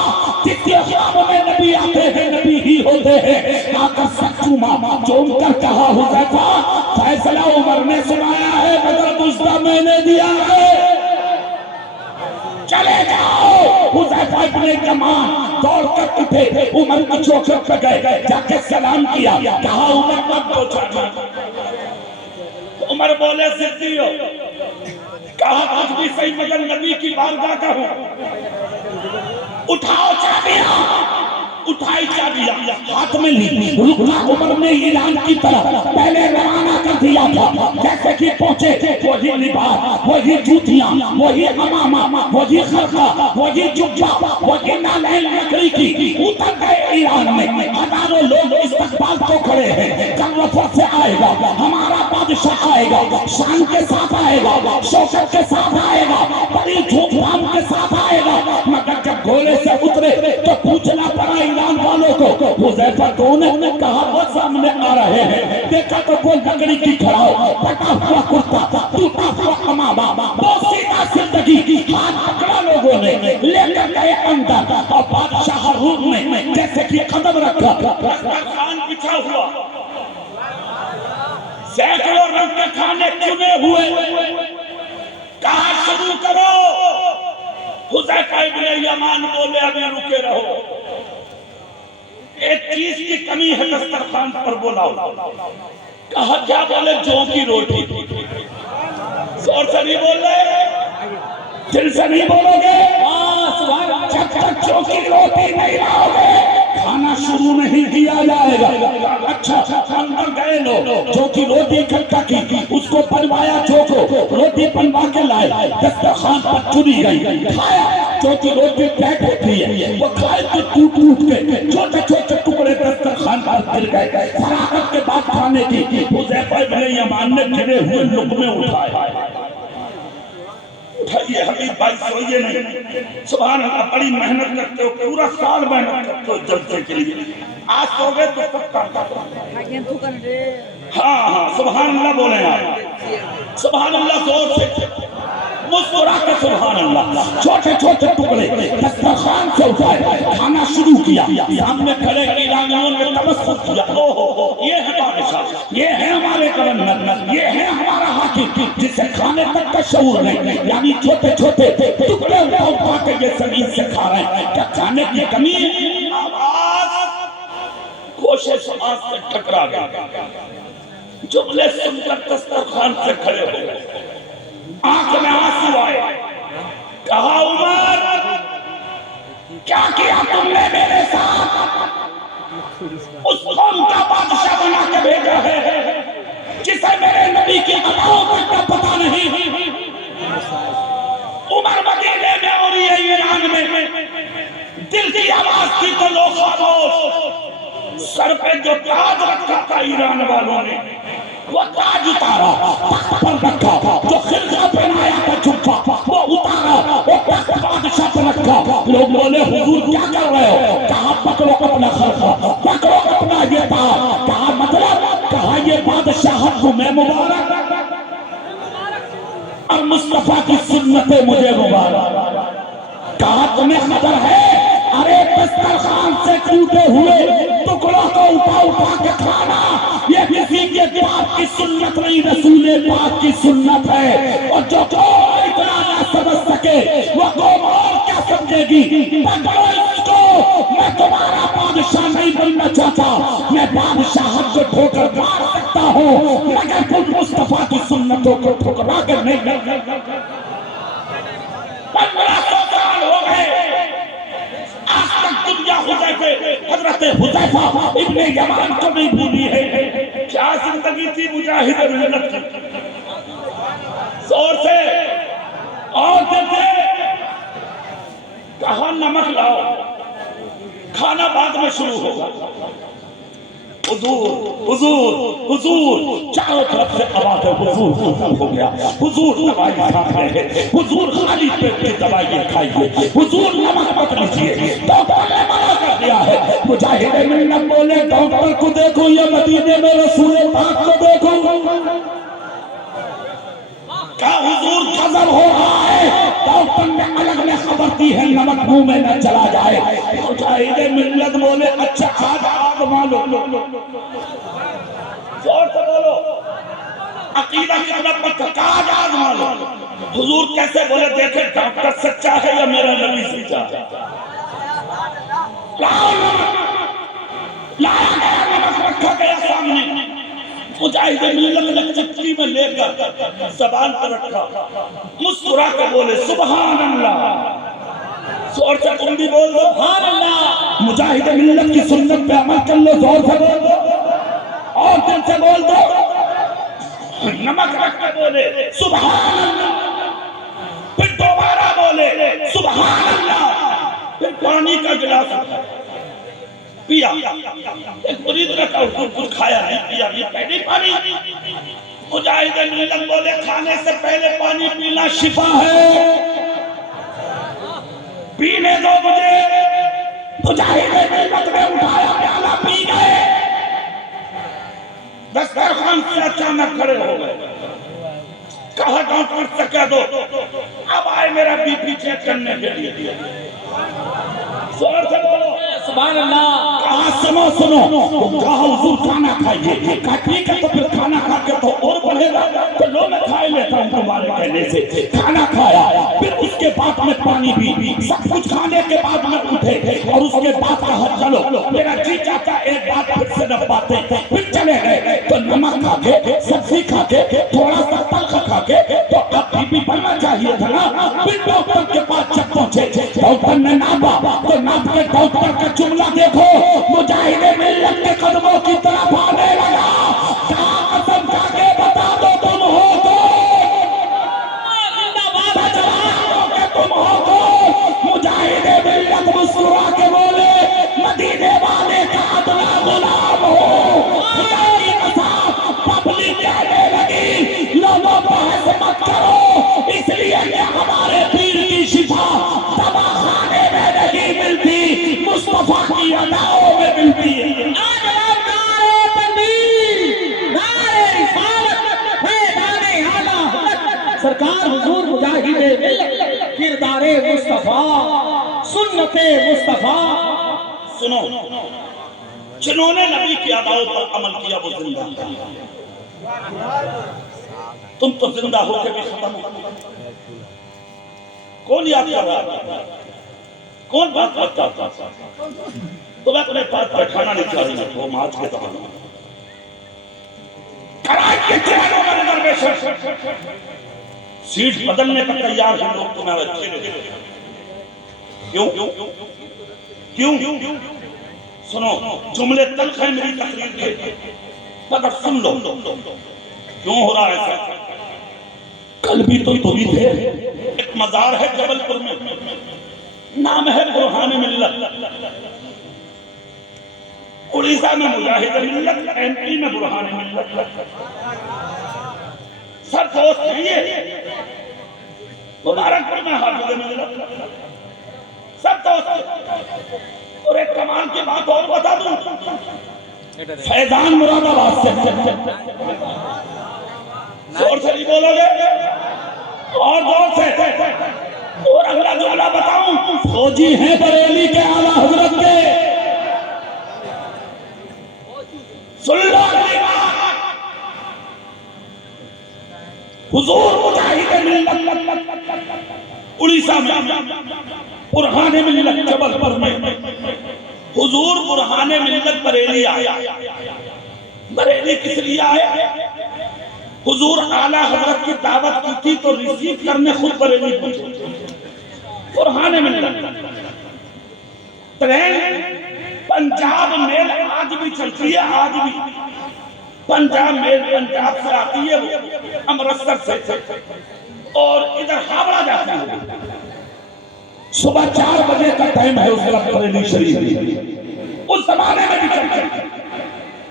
जिसके ख्वाब में नबी आते हैं नबी ही होते हैं। आकर सच्चू मामा चौंकर कहा, हुज़ैफा फैसला उमर ने सुनाया है मगर मुझदा मैंने दिया है, चले जाओ। हुज़ैफा इब्ने यमान दौड़कर उठे, उमर की चौखट पे गए, जाके सलाम किया, कहा उमर मत पूछो। उमर बोले, जिद्दी हो। कहा कुछ भी सही मगर नबी की बारगाह का हूं। उठाओ चाबियां। उठाई चाबियां, हाथ में ली। रुकना उमर ने ईरान की तरफ पहले रवाना कर दिया था। जैसे कि पहुंचे, वही लिबास, वही जूतियां, वही अमामा, वही खरका, वही जुब्बा, वही नालैन लकड़ी की। उतर गए ईरान में। हजारों लोग इस्तकबाल को खड़े हैं। कल से आएगा हमारा बादशाह, आएगा शान के साथ, आएगा शौकत के साथ, आएगा बड़ी धूमधाम के साथ आएगा। मगर जब घोड़े से उतरे तो पूछना पड़ा ईरान वालों को, हुज़ैफा कौन है? कहा वो सामने आ रहे हैं। देखा तो वो लकड़ी की खड़ाओ, फटा हुआ कुर्ता, टूटा हुआ अमामा, बोसीदा जिंदगी, हाथ ने लेकर गए अंदर और बादशाह रूम में जैसे कि कदम रखा, खान बिछा हुआ, सैकड़ों रंग के खाने चुने हुए, कहा शुरू करो। हुज़ैफा इब्ने यमान बोले अभी रुके रहो, एक चीज की कमी है दस्तरखान पर, बुलाओ। कहा क्या? बोले जौ की रोटी। जोर से नहीं बोल रहे, दिल से नहीं बोलोगे, जब तक जौ की रोटी नहीं लाओगे खाना शुरू नहीं किया जाएगा। अच्छा, अंदर गए लोग, जौ की रोटी इकट्ठा की, उसको बनवाया, जौ को रोटी बनवा के लाए, दस्तरखान पर चुनी गई, खाया। जौ की रोटी पैक होती है, वो खाए तो टूट टूट के छोटे छोटे टुकड़े दस्तरखान पर गिर गए। फरागत के बाद खाने की हुज़ैफा इब्ने यमान ने गिरे हुए लुक़मे उठाए। उठाइए हबीब भाई, सोइए नहीं। सुभान अल्लाह, बड़ी मेहनत करते हो, पूरा साल मेहनत करते हो जलसे के लिए, आज सो गए तो तब हाँ, सुभान अल्लाह बोले आप, सुभान अल्लाह, जोर से मुस्कुरा के सुभान अल्लाह। छोटे छोटे टुकड़े दस्तरखान से उठाए, खाना शुरू किया। सामने खड़े ईरानियों ने तबस्सुम किया, ओहो ये है बादशाह, ये है हमारे गवर्नर, ये है हमारा हाकिम, जिसे खाने तक का शऊर नहीं। यानी छोटे छोटे टुकड़े उठा के ये जमीन से खा रहे हैं, क्या खाने की कमी है? आवाज कोशिश आंख से टकरा गया, जुमले सुनकर दस्तरखान से खड़े हो गए, आंख में आंसू आए। कहा उमर, क्या किया तुमने मेरे साथ? उस कौम का बादशाह बना के भेजा है जिसे मेरे नबी की अदाओं का पता नहीं। उमर मदीने में और ये ईरान में दिल की आवाज थी तो लोग खामोश। सर पे जो ताज रखा था ईरान वालों ने, वो ताज उतारा, पर रखा, जो खिलका पहनाया था जुब्बा, वो उतारा, वो बादशाह पर रखा। लोग बोले हुजूर क्या कर रहे हो? कहा पकड़ो अपना खिलका, पकड़ो अपना ये ताज। कहा मतलब? कहा ये बादशाहत तुम्हें मुबारक और मुस्तफा की सुन्नतें मुझे मुबारक। कहा तुम्हें खबर है? अरे दस्तरखान से टूटे हुए टुकड़ों को उठा उठा के खाना, ये किसी के बाप की सुन्नत नहीं, रसूले पाक की सुन्नत है। और जो इतना ना समझ सके वो कौम और क्या समझेगी? पकड़ो इसको, मैं तुम्हारा बादशाह नहीं बनना चाहता, मैं बादशाहत को ठोकर मार सकता हूँ, मगर मुस्तफा की सुन्नतों को ठुकरा कर नहीं। 1500 साल हो गए, आज तक दुनिया हजरत हुज़ैफा इब्ने यमान को नहीं भूली है। क्या जिंदगी थी मुजाहिद मिल्लत की, जोर से और देखते। कहा नमक लाओ, खाना बाद में शुरू होगा। हुजूर हुजूर हुजूर, चारों तरफ से आवाज है, हुजूर खत्म हो गया, हुजूर दवाई खा रहे हैं, हुजूर खाली पेट की दवाई खाइए, हुजूर नमक मत लीजिए, डॉक्टर ने मना कर दिया है। मुजाहिद मिल्लत बोले डॉक्टर को देखो या मदीने में रसूल पाक को देखो। क्या हुजूर गजब हो रहा है? डॉक्टर ने अलग में खबर दी है नमक मुंह में न चला जाए। मुजाहिद मिल्लत बोले अच्छा आज आजमा लो, जोर से बोलो, अकीदा कितना पक्का, आज आजमा लो। हुजूर कैसे बोले? देखे डॉक्टर सच्चा है या मेरा नबी सच्चा है। लाया गया नमक, रखा गया सामने। मुजाहिद मिल्लत ने चटनी में लेकर ज़बान पर रखा, मुस्कुरा कर बोले सुभान अल्लाह। जोर से तुम भी बोल दो सुभान अल्लाह। मुजाहिद मिल्लत की सुन्नत पे अमल कर लो, जोर से बोल दो और दिल से बोल दो। नमक रख के बोले सुभान अल्लाह, फिर दोबारा बोले सुभान अल्लाह, फिर पानी का गिलास पिया। एक मुरीद ने कुछ खाया नहीं, पिया, ये पहले पानी। मुजाहिद मिल्लत बोले खाने से पहले पानी पीना शिफा है, पीने दो मुझे। मुजाहिद मिल्लत ने उठाया प्याला, पी गए। दस्तरखान से अचानक खड़े हो गए, कहा डॉक्टर से कह दो अब आए मेरा बीपी चेक करने के लिए। जोर से बोलो सुभान अल्लाह। कहा सुनो सुनो, कहा हुजूर खाना खाइए। कहा ठीक है, तो फिर खाना खा के तो और बढ़ेगा, तो लो मैं खा लेता हूँ तुम्हारे कहने से। खाना खाया, फिर उसके बाद में पानी भी, सब कुछ खाने के बाद में उठे और उसके बाद कहा चलो मेरा जी चाहता एक बात फिर से न पाते, फिर चले गए। तो नमक खा के, सब्जी खा के, थोड़ा सा तलख खा के, तो अब बीपी बढ़ना चाहिए था ना। फिर डॉक्टर के पास जब पहुंचे, डॉक्टर ने नापा, तो नाप के डॉक्टर का जुमला देखो, मुजाहिदे मिल्लत के कदमों की तरफ आने लगा। कसम खा के बता दो तुम हो तुम हो कौन? मुजाहिदे मिल्लत मुस्कुरा के बोले मदीने वाले का अदना गुलाम हो। खुदा की कसम पब्लिक कहने लगी लोगों बहस मत करो, इसलिए कि हमारे पीर की शिफा दवाखाने में नहीं मिलती, मुस्तफा की अदाओं में मिलती है। सरकार हुजूर मुजाहिदे मिल्लत किरदारे मुस्तफा सुन्नते मुस्तफा। सुनो, जिन्होंने नबी की अदाओं पर अमल किया वो जिंदा है। तुम तो जिंदा होके भी खत्म हो। कौन याद कर रहा, कौन बात करता था? तुम्हें अपने पास बैठाना नहीं चाहिए, वो माज के तो सीट बदलने का तैयार हैं लोग तुम्हारे अच्छे। क्यों क्यों? सुनो, जुमले तल्ख है मेरी तकरीर के, मगर सुन लो क्यों हो रहा है ऐसा। कल भी तो तुम ही थे। एक मजार है जबलपुर में, नाम है बुरहान मिल्लत। उड़ीसा में मुजाहिद मिल्लत, एमपी में बुरहान मिल्लत। सब दोस्त हैं ये। मुबारकपुर में हाफिज मिल्लत, सब दोस्त। और एक कमाल की बात और बता दूं, फैजान मुरादाबाद से। जोर से नहीं बोलोगे और जोर से। और अगला जुमला बताऊं, फौजी हैं बरेली के आला हजरत के। सुन लो हुजूर मुजाहिद मिल्लत उड़ीसा में, बुरहान मिल्लत जबलपुर में। हुजूर बुरहान मिल्लत बरेली आया। बरेली किस लिए आया? हुजूर आला हजरत की दावत की थी तो रिसीव करने खुद बरेली पहुंचे। बुरहान मिल्लत ट्रेन पंजाब मेल आज भी चलती है, आज भी पंजाब मेल पंजाब से आती है, अमृतसर से, और इधर हावड़ा जाती है। सुबह 4 बजे का टाइम है उस वक्त बरेली शरीफ। उस जमाने में भी चलते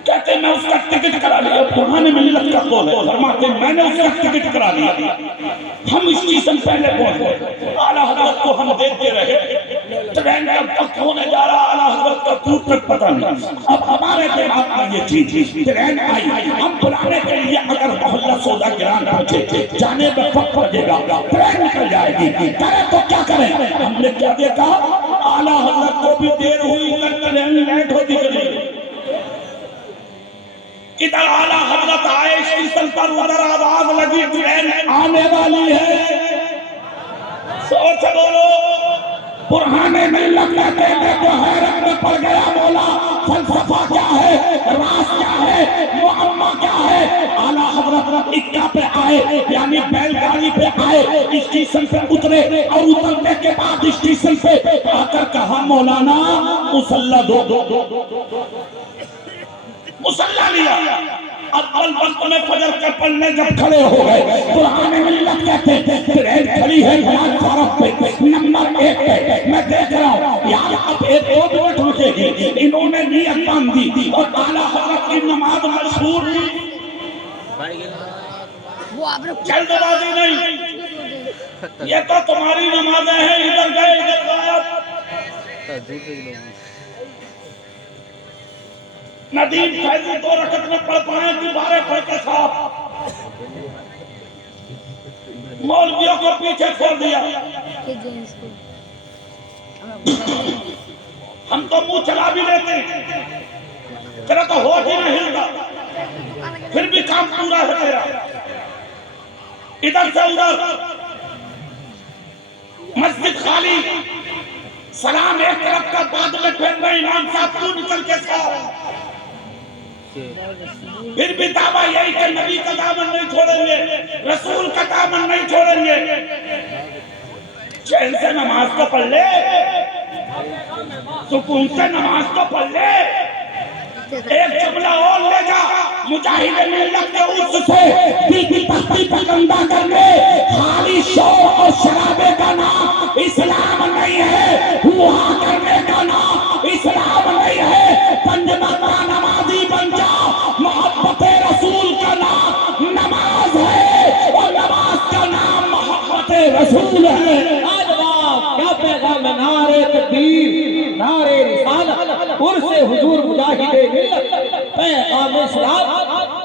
कहते मैं उसका टिकट करा लिया। बुरहान मिल्लत का कौन है? फरमाते मैंने उसका टिकट करा लिया। हम स्टेशन पहले पहुंच गए, आला हजरत को हम देखते रहे। ट्रेन कब तक होने जा रहा आला हजरत का दूर तक पता नहीं। अब हमारे दिमाग में ये चीज, ट्रेन आई, हम बुलाने के लिए अगर मोहल्ला सौदा गिरान पहुंचे, जाने में वक्त लगेगा, ट्रेन निकल जाएगी, करे तो क्या करें? हमने क्या देखा, आला हजरत को भी देर हुई, ट्रेन लेट होती चली। इधर आला हजरत आए स्टेशन पर, उधर आवाज लगी ट्रेन आने वाली है। जोर से बोलो। बुरहान मिल्लत कहते हैं तो हैरत में पड़ गया, बोला फलसफा क्या है, राज क्या है, मुअम्मा क्या है। आला हजरत इक्का पे आए, यानी बैलगाड़ी पे आए, स्टेशन पे उतरे और उतरने के बाद स्टेशन पे आकर कहा मौलाना मुसल्ला दो। मुसल्ला लिया। अव्वल वक्त में फजर के पढ़ने जब खड़े हो गए, बुरहान मिल्लत कहते ट्रेन खड़ी है प्लेटफार्म पे नंबर 1 पे, मैं देख रहा हूँ यार अब 1-2 मिनट रुकेगी। इन्होंने नियत बांध दी और आला हजरत की नमाज मशहूर थी, जल्दबाजी नहीं। ये तो तुम्हारी नमाजें हैं, इधर गए इधर गायब। नदीम फैजी 2 रकत में पढ़ पाए, दोबारा पढ़ के साफ। मौलवियों को पीछे छोड़ दिया। हम तो मुंह चला भी लेते, तेरा तो होश ही नहीं हिलता, फिर भी काम पूरा है तेरा। इधर से उधर मस्जिद खाली, सलाम एक तरफ का, बाद में फेर रहे इमाम साहब तू निकल के साथ, फिर भी दावा यही कि नबी का दामन नहीं छोड़ेंगे, रसूल का दामन नहीं छोड़ेंगे। चैन से नमाज तो पढ़ ले, सुकून से नमाज तो पढ़ ले। एक जुमला और ले जा, मुजाहिद मिल्लत के उससे दिल की तख्ती पर गंदा करने खाली शोर और शराबे का नाम इस्लाम नहीं है, हुआ करने का नाम इस्लाम नहीं है। पंजमा नमाजी बन जा, मोहब्बत रसूल का नाम नमाज है और नमाज का नाम मोहब्बत रसूल है। क्या पैगाम है? नारे तकबीर, नारे रिसालत, उर्से हुजूर मुजाहिदे मिल्लत, पैगाम इस्लाम।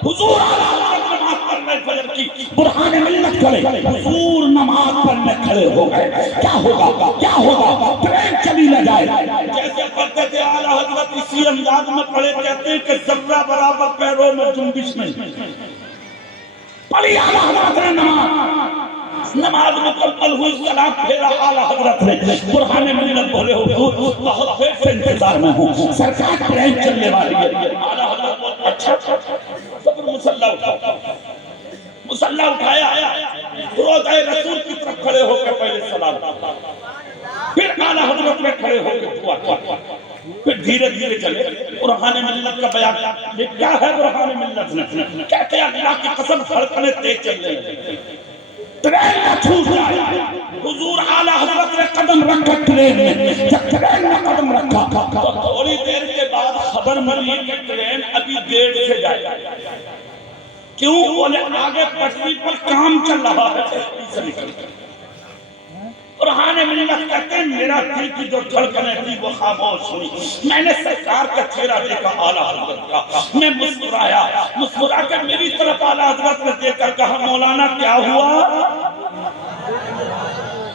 हुजूर आला हज़रत नमाज पढ़ने फजर की बुरहान मिल्लत खड़े, हुजूर नमाज पढ़ने खड़े हो गए। क्या होगा, क्या होगा? ट्रेन चली न जाए। जैसे पढ़ते थे आला हज़रत इसी अंदाज में पढ़े जाते कि जर्रा बराबर पैरों में जुम्बिश नहीं। पढ़ी आला हज़रत ने नमाज मुकम्मल हुई, सलाम फेरा आला हज़रत ने, बुरहान मिल्लत बोले हो बहुत देर से इंतजार में हूँ, सरकार ट्रेन चलने वाली है। आला हज़रत बोले अच्छा, सब मुसल्ला उठाओ, मुसल्ला उठाया, रोज़े रसूल की तरफ खड़े होकर पहले सलाम, फिर आला हज़रत में खड़े होकर दुआ, फिर धीरे धीरे चले। बुरहान मिल्लत का बयान ये क्या है? बुरहान मिल्लत ने कहते हैं अल्लाह की कसम धड़कने तेज चल रही है, ट्रेन न छूट जाए। हुजूर आला हज़रत ने कदम रखा ट्रेन में, जब ट्रेन में कदम रखा तो थोड़ी देर के बाद खबर मिली कि ट्रेन अभी देर से जाएगी। क्यों? बोले आगे पटरी पर काम चल रहा है। बुरहान मिल्लत कहते हैं मेरा दिल की जो धड़कनें थी वो खामोश हुई। मैंने सरकार का चेहरा देखा आला हज़रत का, मैं मुस्कुराया, मुस्कुरा कर मेरी तरफ आला हज़रत ने देखकर कहा मौलाना क्या हुआ?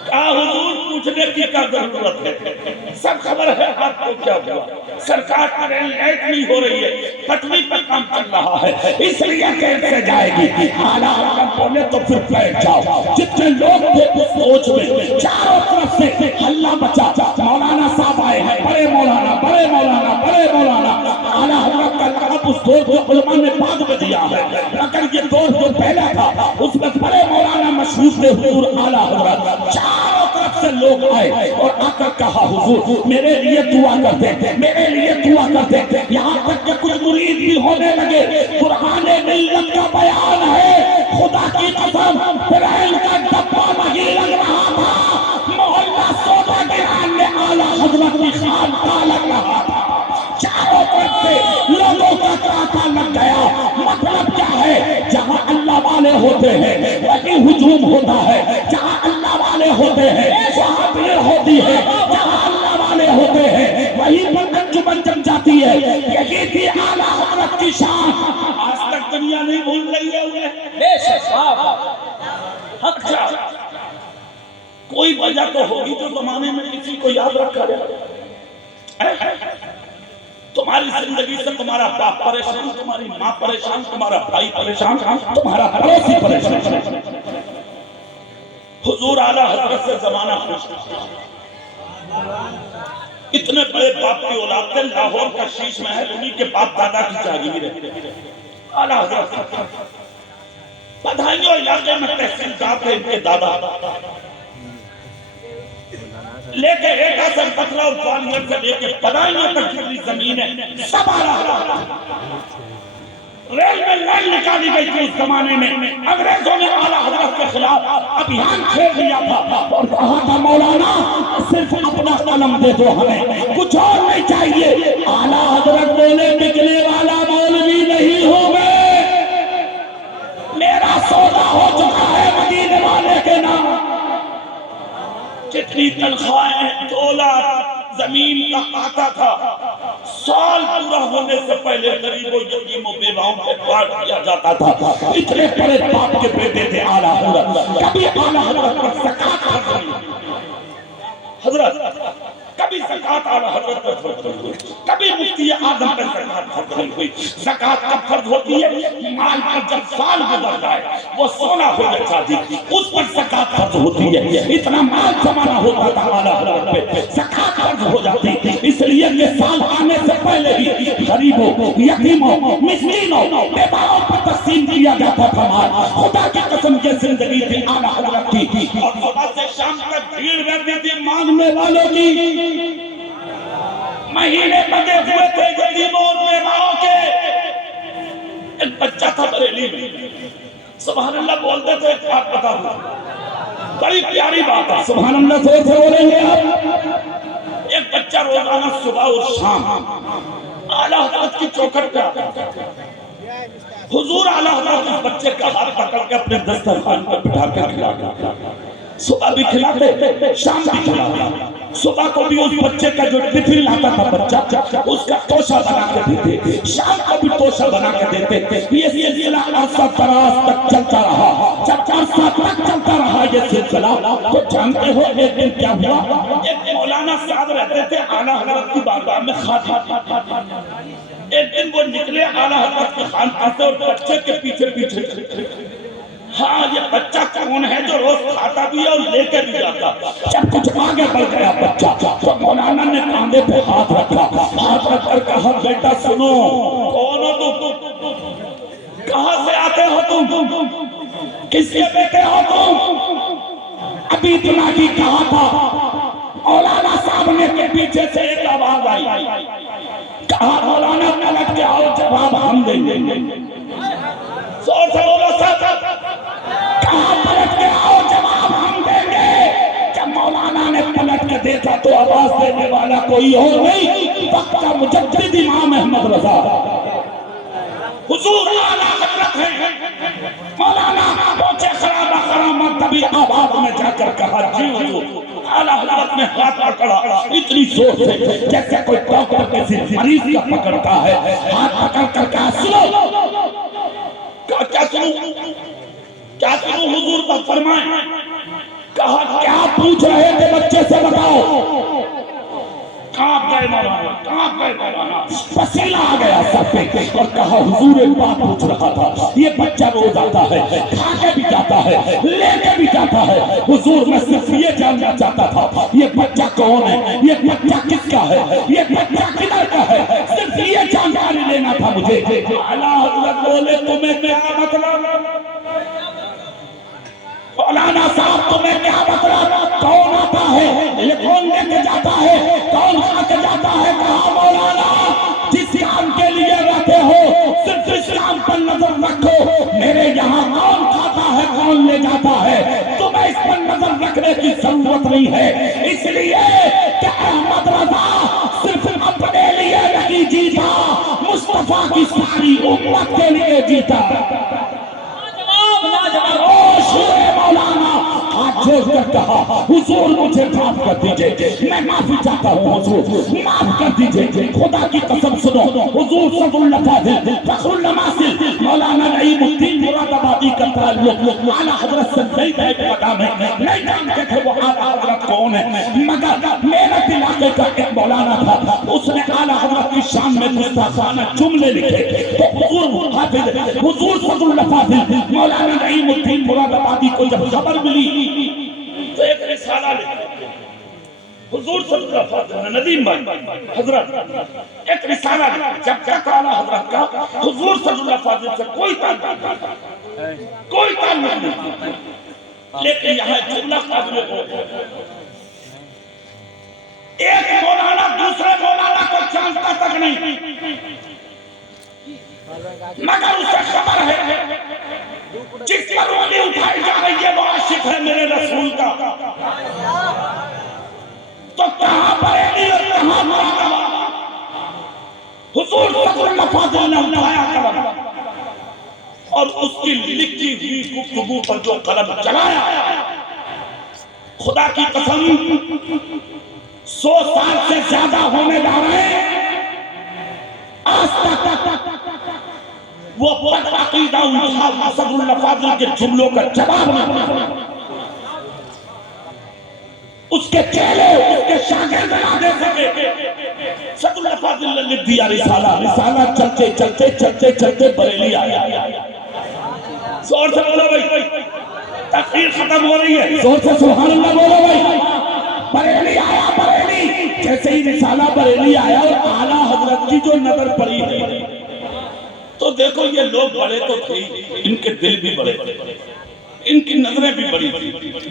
क्या हुजूर पूछने की क्या जरूरत है, सब खबर है आपको क्या हुआ। सरकार ट्रेन लेट नहीं हो रही है, पटरी पर काम चल रहा है, इसलिए देर से जाएगी। आला हज़रत बोले तो फिर बैठ जाओ। जितने लोग थे उस सोच में चारों तरफ से हल्ला मचा, मौलाना साहब आए हैं, बड़े मौलाना, बड़े मौलाना, बड़े मौलाना। आला हज़रत का लक़ब उस दौर को उलमा ने बाद में दिया है, अगर ये दौर जो पहला था उसमें बड़े मौलाना मशहूर थे हुजूर आला हज़रत। चारों तरफ से लोग आए और आकर कहा हुजूर मेरे लिए दुआ कर दे, मेरे लिए दुआ कर दे। यहाँ तक कि कुछ मुरीद भी होने लगे। बुरहान मिल्लत का बयान है, खुदा की कसम ट्रेन का डब्बा नहीं लग रहा था, मोहल्ला सोदा गिरान में आला हज़रत की खानका लग रहा था। चारों तरफ से लोगों का तांता लग गया। मतलब क्या है? जहाँ अल्लाह वाले होते हैं वहीं हुजूम होता है, जहाँ अल्लाह वाले होते हैं वहाँ भीड़ होती है, जहाँ अल्लाह वाले होते हैं वहीं पर अंजुमन जम जाती है। यही थी आला हज़रत की शान। आज तक दुनिया नहीं भूल रही है उन्हें। अच्छा, कोई वजह तो होगी जो जमाने में किसी को याद रखा जाए। तुम्हारी जिंदगी से तुम्हारा बाप परेशान, तुम्हारी माँ परेशान, तुम्हारा भाई परेशान, तुम्हारा पड़ोसी परेशान। हुजूर आला हज़रत से जमाना खुश था। इतने बड़े बाप की औलाद थे, लाहौर का शीश महल उन्हीं के बाप दादा की जागीर है। आला हज़रत बधाइयों इलाके में तहसीलदार थे इनके दादा, लेके एटा से पथरा और ग्वालियर से लेके बदायूं तक जितनी जमीन है सब आला हज़रत। रेल में लाइन निकाली गई थी उस जमाने में। अंग्रेजों ने आला हज़रत के खिलाफ अभियान छेड़ दिया था और कहा था मौलाना सिर्फ अपना कलम दे दो, हमें कुछ और नहीं चाहिए। आला हज़रत बोले बिकने वाला मौलवी नहीं हूं मैं, मेरा सौदा हो चुका है मदीने वाले के नाम। जितनी तनख्वाहें 2 लाख जमीन का आता था साल पूरा होने से पहले गरीबों यतीमों बेवाओं पे बांट दिया जाता था। इतने बड़े बाप के बेटे थे आला हजरत, कभी आला हजरत पर ज़कात फर्ज नहीं, हजरत कभी ज़कात आला हजरत पर फर्ज नहीं हुई, कभी मुफ्ती आज़म पर ज़कात फर्ज नहीं हुई। ज़कात कब फर्ज होती है? माल पर जब साल गुजर जाए, वो सोना हो जाए चांदी, उस पर ज़कात फर्ज होती है। इतना माल जमाना होता था आला हजरत पे, ज़कात फर्ज हो जाती। इसलिए कि साल आने से पहले ही गरीबों, यतीमों, मिस्कीनों, बेवाओं पर तकसीम किया जाता था माल। खुदा की कसम ये जिंदगी थी आला हजरत की, और सुबह से शाम तक भीड़ रहती थी मांगने वालों की। महीने बंधे हुए थे यतीमों और बेवाओं के। एक बच्चा था बरेली में, सुभान अल्लाह बोलते थे। एक बात बता दूं, बड़ी प्यारी बात है, सुभान अल्लाह जोर से बोलेंगे आप। एक बच्चा रोजाना सुबह और शाम आला हजरत की चौखट पे आता था। हुजूर आला हजरत उस बच्चे का हाथ पकड़ के अपने दस्तरखान पर बिठा कर खिलाते, सुबह भी खिलाते, शाम भी खिलाते। सुबह को भी उस बच्चे का जो टिफिन लाता था बच्चा, उसका तोशा बना के देते, शाम को भी तोशा बना के देते। ये सिलसिला अरसा दराज तक चलता रहा। जब अरसा तक चलता रहा ये सिलसिला, तो जानते हो एक दिन क्या हुआ? एक मौलाना साहब रहते थे आला हजरत की बारगाह में खादी। एक दिन वो निकले आला हजरत के खानकाह से और बच्चे के पीछे पीछे, हाँ ये बच्चा कौन है जो रोज खाता भी है और लेके भी जाता। जब कुछ आगे बढ़ गया बच्चा, तो मौलाना ने कांधे पे हाथ रखा, हाथ रखकर कहा, बेटा सुनो, कौन हो तुम? कहाँ से आते हो तुम? किसके बेटे हो तुम? अभी इतना ही कहा था, मौलाना साहब ने के पीछे से एक आवाज आई, कहा मौलाना पलट के आओ, जवाब हम देंगे। जोर से बोलो साहब, कहा पलट के आओ, जवाब हम देंगे। जब मौलाना ने पलट के देखा तो आवाज देने वाला कोई और नहीं, वक्त का मुजद्दिद इमाम अहमद रजा हुजूर आला हजरत है। मौलाना पहुंचे खराबा खरामत, तभी आवाज में जाकर कहा, जी हुजूर। आला हजरत ने हाथ पकड़ा इतनी जोर से जैसे कोई डॉक्टर किसी मरीज का पकड़ता है। हाथ पकड़ कर कहा, सुनो। क्या सुनूं? क्या सुनूं हुजूर पर फरमाएं। कहा, क्या पूछ रहे थे बच्चे से बताओ। कांप गए मौलाना, कांप गए मौलाना, पसीना आ गया सर पे, और कहा हुजूर एक बात पूछ रहा था। ये बच्चा रोज आता है, खा के भी जाता है, लेके भी जाता है। हुजूर मैं सिर्फ ये जानना चाहता था, ये बच्चा कौन है, ये बच्चा किसका है, ये बच्चा किधर का है, सिर्फ ये जानकारी लेना था मुझे। आला हजरत बोले, तुम्हें क्या मतलब? मौलाना साहब तुम्हें क्या मतलब? कौन आता है, ये कौन लेके जाता है, कौन खा के जाता है? कहा मौलाना, जिस काम के लिए रहते हो सिर्फ इस काम पर नजर रखो। मेरे यहाँ कौन खाता है, कौन ले जाता है, तुम्हें इस पर नजर रखने की जरूरत नहीं है। इसलिए कि अहमद रजा सिर्फ अपने लिए नहीं जीता, मुस्तफा की सारी उम्मत के लिए जीता। मौलाना हाथ जोड़कर कहा, हुजूर मुझे माफ कर दीजिए, मैं माफी चाहता हूँ हुजूर, माफ कर दीजिए। खुदा की कसम सुनो, हुजूर सफुल फाजिल फखरुल नमासिल मौलाना नईमुद्दीन मुरादाबादी का ताल्लुक आला हजरत से नहीं है मकाम है। नहीं जानते थे वो आला हजरत कौन है, मगर मेरठ इलाके का एक मौलाना था, उसने आला हजरत की शान में गुस्ताखाना जुमले लिखे। तो हुजूर हाफिज, हुजूर सफुल फाजिल मौलाना नईमुद्दीन मुरादाबादी को जब खबर मिली तो एक रिसाला लिखा। हुजूर सल्लल्लाहु अलैहि वसल्लम, नदीम भाई हजरत एक रिसाला लिखा। जब तक आला हजरत का हुजूर सल्लल्लाहु अलैहि वसल्लम से कोई ताल्लुक नहीं, लेकिन यहाँ जुमला काबिल हो, एक मौलाना दूसरे मौलाना को जानता तक नहीं, मगर उसे खबर है जिस पर उंगली उठाई जा रही है वो आशिक है मेरे रसूल का। तो कहां बरेली और कहां मुरादाबाद, हुजूर सल्लल्लाहु अलैहि वसल्लम ने उठाया कलम और उसकी लिखी हुई गुफ्तगू पर जो कलम चलाया, खुदा की कसम 100 साल से ज्यादा होने जा रहे हैं आज तक वो बदअकीदा उल्टा सदरुल्लाह फाजिल के जुमलों का जवाब नहीं, उसके चेले उसके शागिर्द ना दे सके। सदरुल्लाह फाजिल ने लिख दिया रिसाला, रिसाला चलते चलते चलते चलते बरेली आया। जोर से बोलो भाई, तकरीर खत्म हो रही है, जोर से सुभान अल्लाह बोलो भाई। बरेली आया, बरेली जैसे ही रिसाला बरेली आया और आला हजरत की जो नजर पड़ी है, तो देखो ये लोग बड़े तो थे, इनके दिल भी बड़े थे, इनकी नजरें भी बड़ी थी,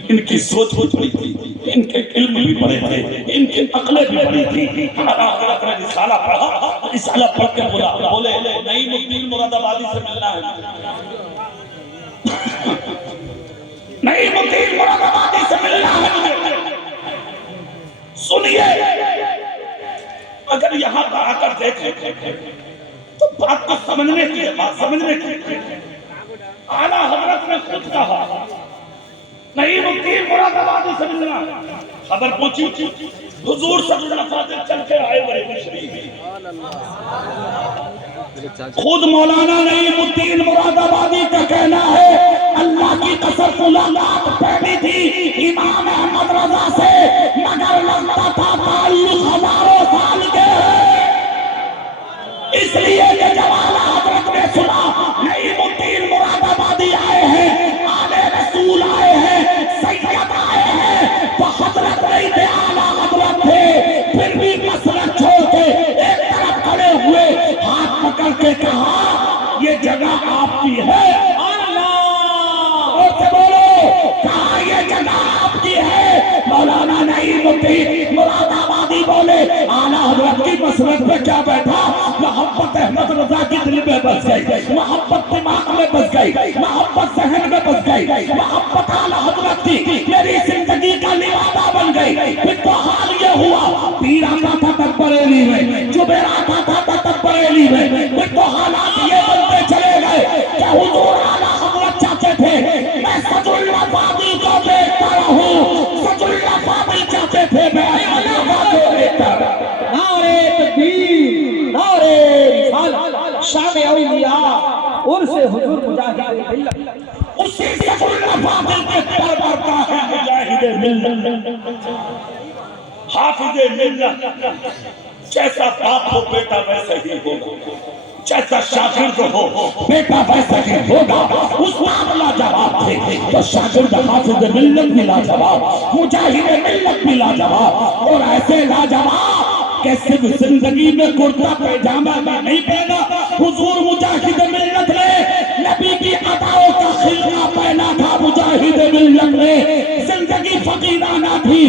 इनकी सोच भी बड़ी थी, इनके इल्म भी बड़े थे, इनकी अक्लें भी बड़ी थी। आला हजरत ने रिसाला पढ़ा, रिसाला पढ़ के बोले नहीं मुफ्ती मुरादाबादी से मिलना है, नहीं मुफ्ती मुरादाबादी से मिलना है। सुनिए, अगर यहाँ आकर देखें तो बात को समझने की है, बात समझने की। आला हजरत ने खुद कहा नहीं मुफ्ती मुरादाबादी से मिलना, खबर पूछी, हुजूर सल्लल्लाहु अलैहि वसल्लम चल के आए बरेली शरीफ। खुद मौलाना नहीं मुफ्ती मुरादाबादी का कहना है, अल्लाह की कसम मुलाकात पहली थी इमाम अहमद रजा से, मगर लगता था ताल्लुक हजारों साल के है। इसलिए ये जवाला हजरत ने सुना नहीं मुफ्ती मुरादाबादी आए हैं, आले रसूल आए हैं, सैयद आए हैं, तो हजरत नहीं थे, आला हजरत थे। फिर भी मसलक छोड़ के एक तरफ खड़े हुए, हाथ पकड़ के कहा ये जगह आपकी है। और से बोलो, कहा ये जगह आपकी है। मौलाना नहीं मुफ्ती मुरादाबादी बोले, आला हजरत की मसलक पे क्या बैठा, मोहब्बत अहमद रजा की दिल में बस गई, मोहब्बत दिमाग में बस गई, मोहब्बत जहन में बस गई, मोहब्बत आला हजरत की मेरी जिंदगी का लिवादा बन गई। फिर तो हाल ये हुआ, पीर आता था तब बरेली में, जुबैर आता था तब बरेली में, फिर तो हालात ये बनते चले गए कि हुजूर आला हजरत चाहते थे मैं सदरुल्लाह फाजिल को देखता रहूं, सदरुल्लाह फाजिल चाहते थे मैं अल्लाह को देखता रहूं। नारे तकबीर, नारे रिसालत, शान औलिया, उर्से हुजूर मुजाहिद मिल्लत, उसी सदरुल्लाह फाजिल के पर बढ़ता है मुजाहिद मिल्लत, हाफिज मिल्लत। जैसा बाप हो बेटा वैसा ही होगा, जैसा शागिर्द हो बेटा वैसा ही होगा। उस्ताद लाजवाब थे तो शागिर्द हाफिज मिल्लत भी लाजवाब, मुजाहिद मिल्लत भी लाजवाब। और ऐसे लाजवाब कि सिर्फ जिंदगी में कुर्ता पैजामा में नहीं पहना, हुजूर मुजाहिद मिल्लत ने नबी की अदाओं का खिलका पहना था। मुजाहिद मिल्लत ने जिंदगी फकीराना थी,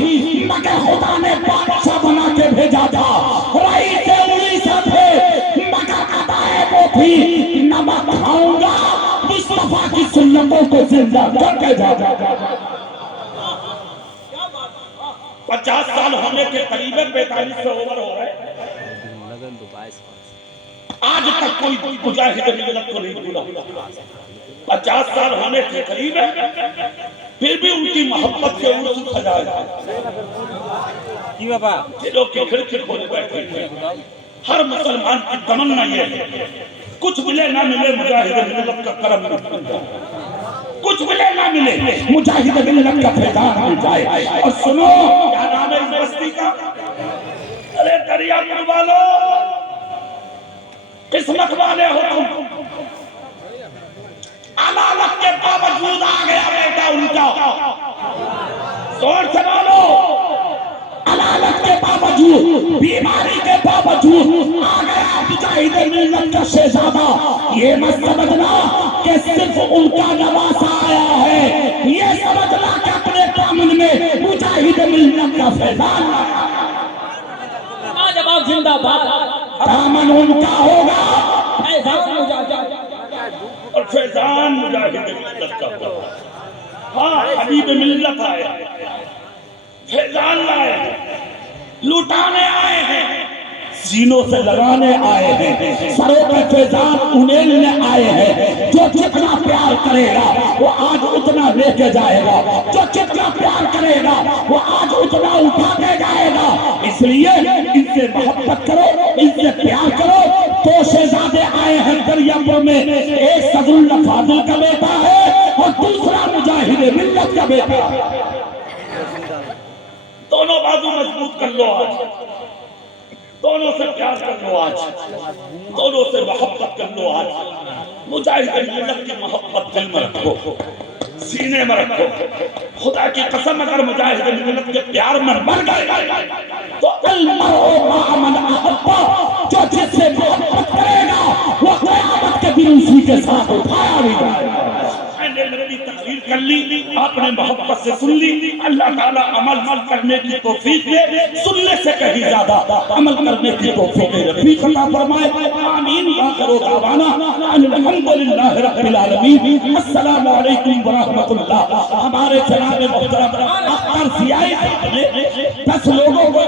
मगर खुदा ने बादशाह बना के भेजा था। रईस उड़ीसा थे, मगर अदाएं वो थी नमक खाऊंगा, मुस्तफा की सुन्नतों को जिंदा करके जा। 50 साल होने के करीब 45 से ओवर हो रहे, आज तक कोई मुजाहिद मिल्लत को नहीं भूला। 50 साल होने के करीब है, फिर भी उनकी मोहब्बत के उर्स सजाए दिलों की खिड़की खोले बैठे। हर मुसलमान की तमन्ना ये है, कुछ मिले ना मिले मुजाहिद मिल्लत का करम मिल जाए, कुछ मिले ना मिले मुजाहिद मिल्लत का फैजान मिल जाए। और सुनो, क्या नाम है इस बस्ती का? अरे दरियापुर वालों, किस्मत वाले हो तुम। अदालत के बावजूद आ गया बेटा उनका, जोर से बोलो, अदालत के बावजूद, बीमारी के बावजूद आ गया मुजाहिद मिल्लत का शहजादा। ये मत समझना कि सिर्फ उनका नवासा आया है, ये समझना कि अपने दामन में मुजाहिद मिल्लत का फैजान आया। जवाब जिंदाबाद, दामन उनका होगा और फैजान मुजाहिद मिल्लत का होगा। हाँ, हबीब मिल्लत आए, फैजान लाए, लुटाने आए हैं, सीनों से लगाने आए हैं, सरों पे फैजान उड़ेलने आए हैं। जो जितना प्यार करेगा वो आज उतना लेके जाएगा, जो जितना प्यार करेगा वो आज उतना उठा के जाएगा। इसलिए इनसे मोहब्बत करो, इनसे प्यार करो, तो लखीमपुर में एक सदरुल्लाह फाजिल का बेटा है और दूसरा मुजाहिद मिल्लत का बेटा है। दोनों बाजू मजबूत कर लो आज, दोनों से प्यार कर लो आज, दोनों से मोहब्बत कर लो आज। मुजाहिद मिल्लत की मोहब्बत दिल में रखो, सीने में रखो। खुदा की कसम अगर मुजाहिद मिल्लत के प्यार में मर गए तो अल-मर्उ मअ मन अहब्बा, जो जिससे मोहब्बत करेगा वो क़यामत के दिन उसी के साथ उठाया भी जाएगा। मैंने मेरी तकरीर कर ली, आपने मोहब्बत से सुन ली। अल्लाह ताला अमल करने की तौफीक दे, सुनने से कहीं ज्यादा अमल करने की तौफीक दे। रफ़ीक अता फरमाए। आमीन। आखिर दावाना अल्हम्दुलिल्लाह रब्बिल आलमीन। अस्सलामु अलैकुम व रहमतुल्लाह। हमारे जनाब मोहतरम अख्तर सियाई साहब ने 10 लोगों को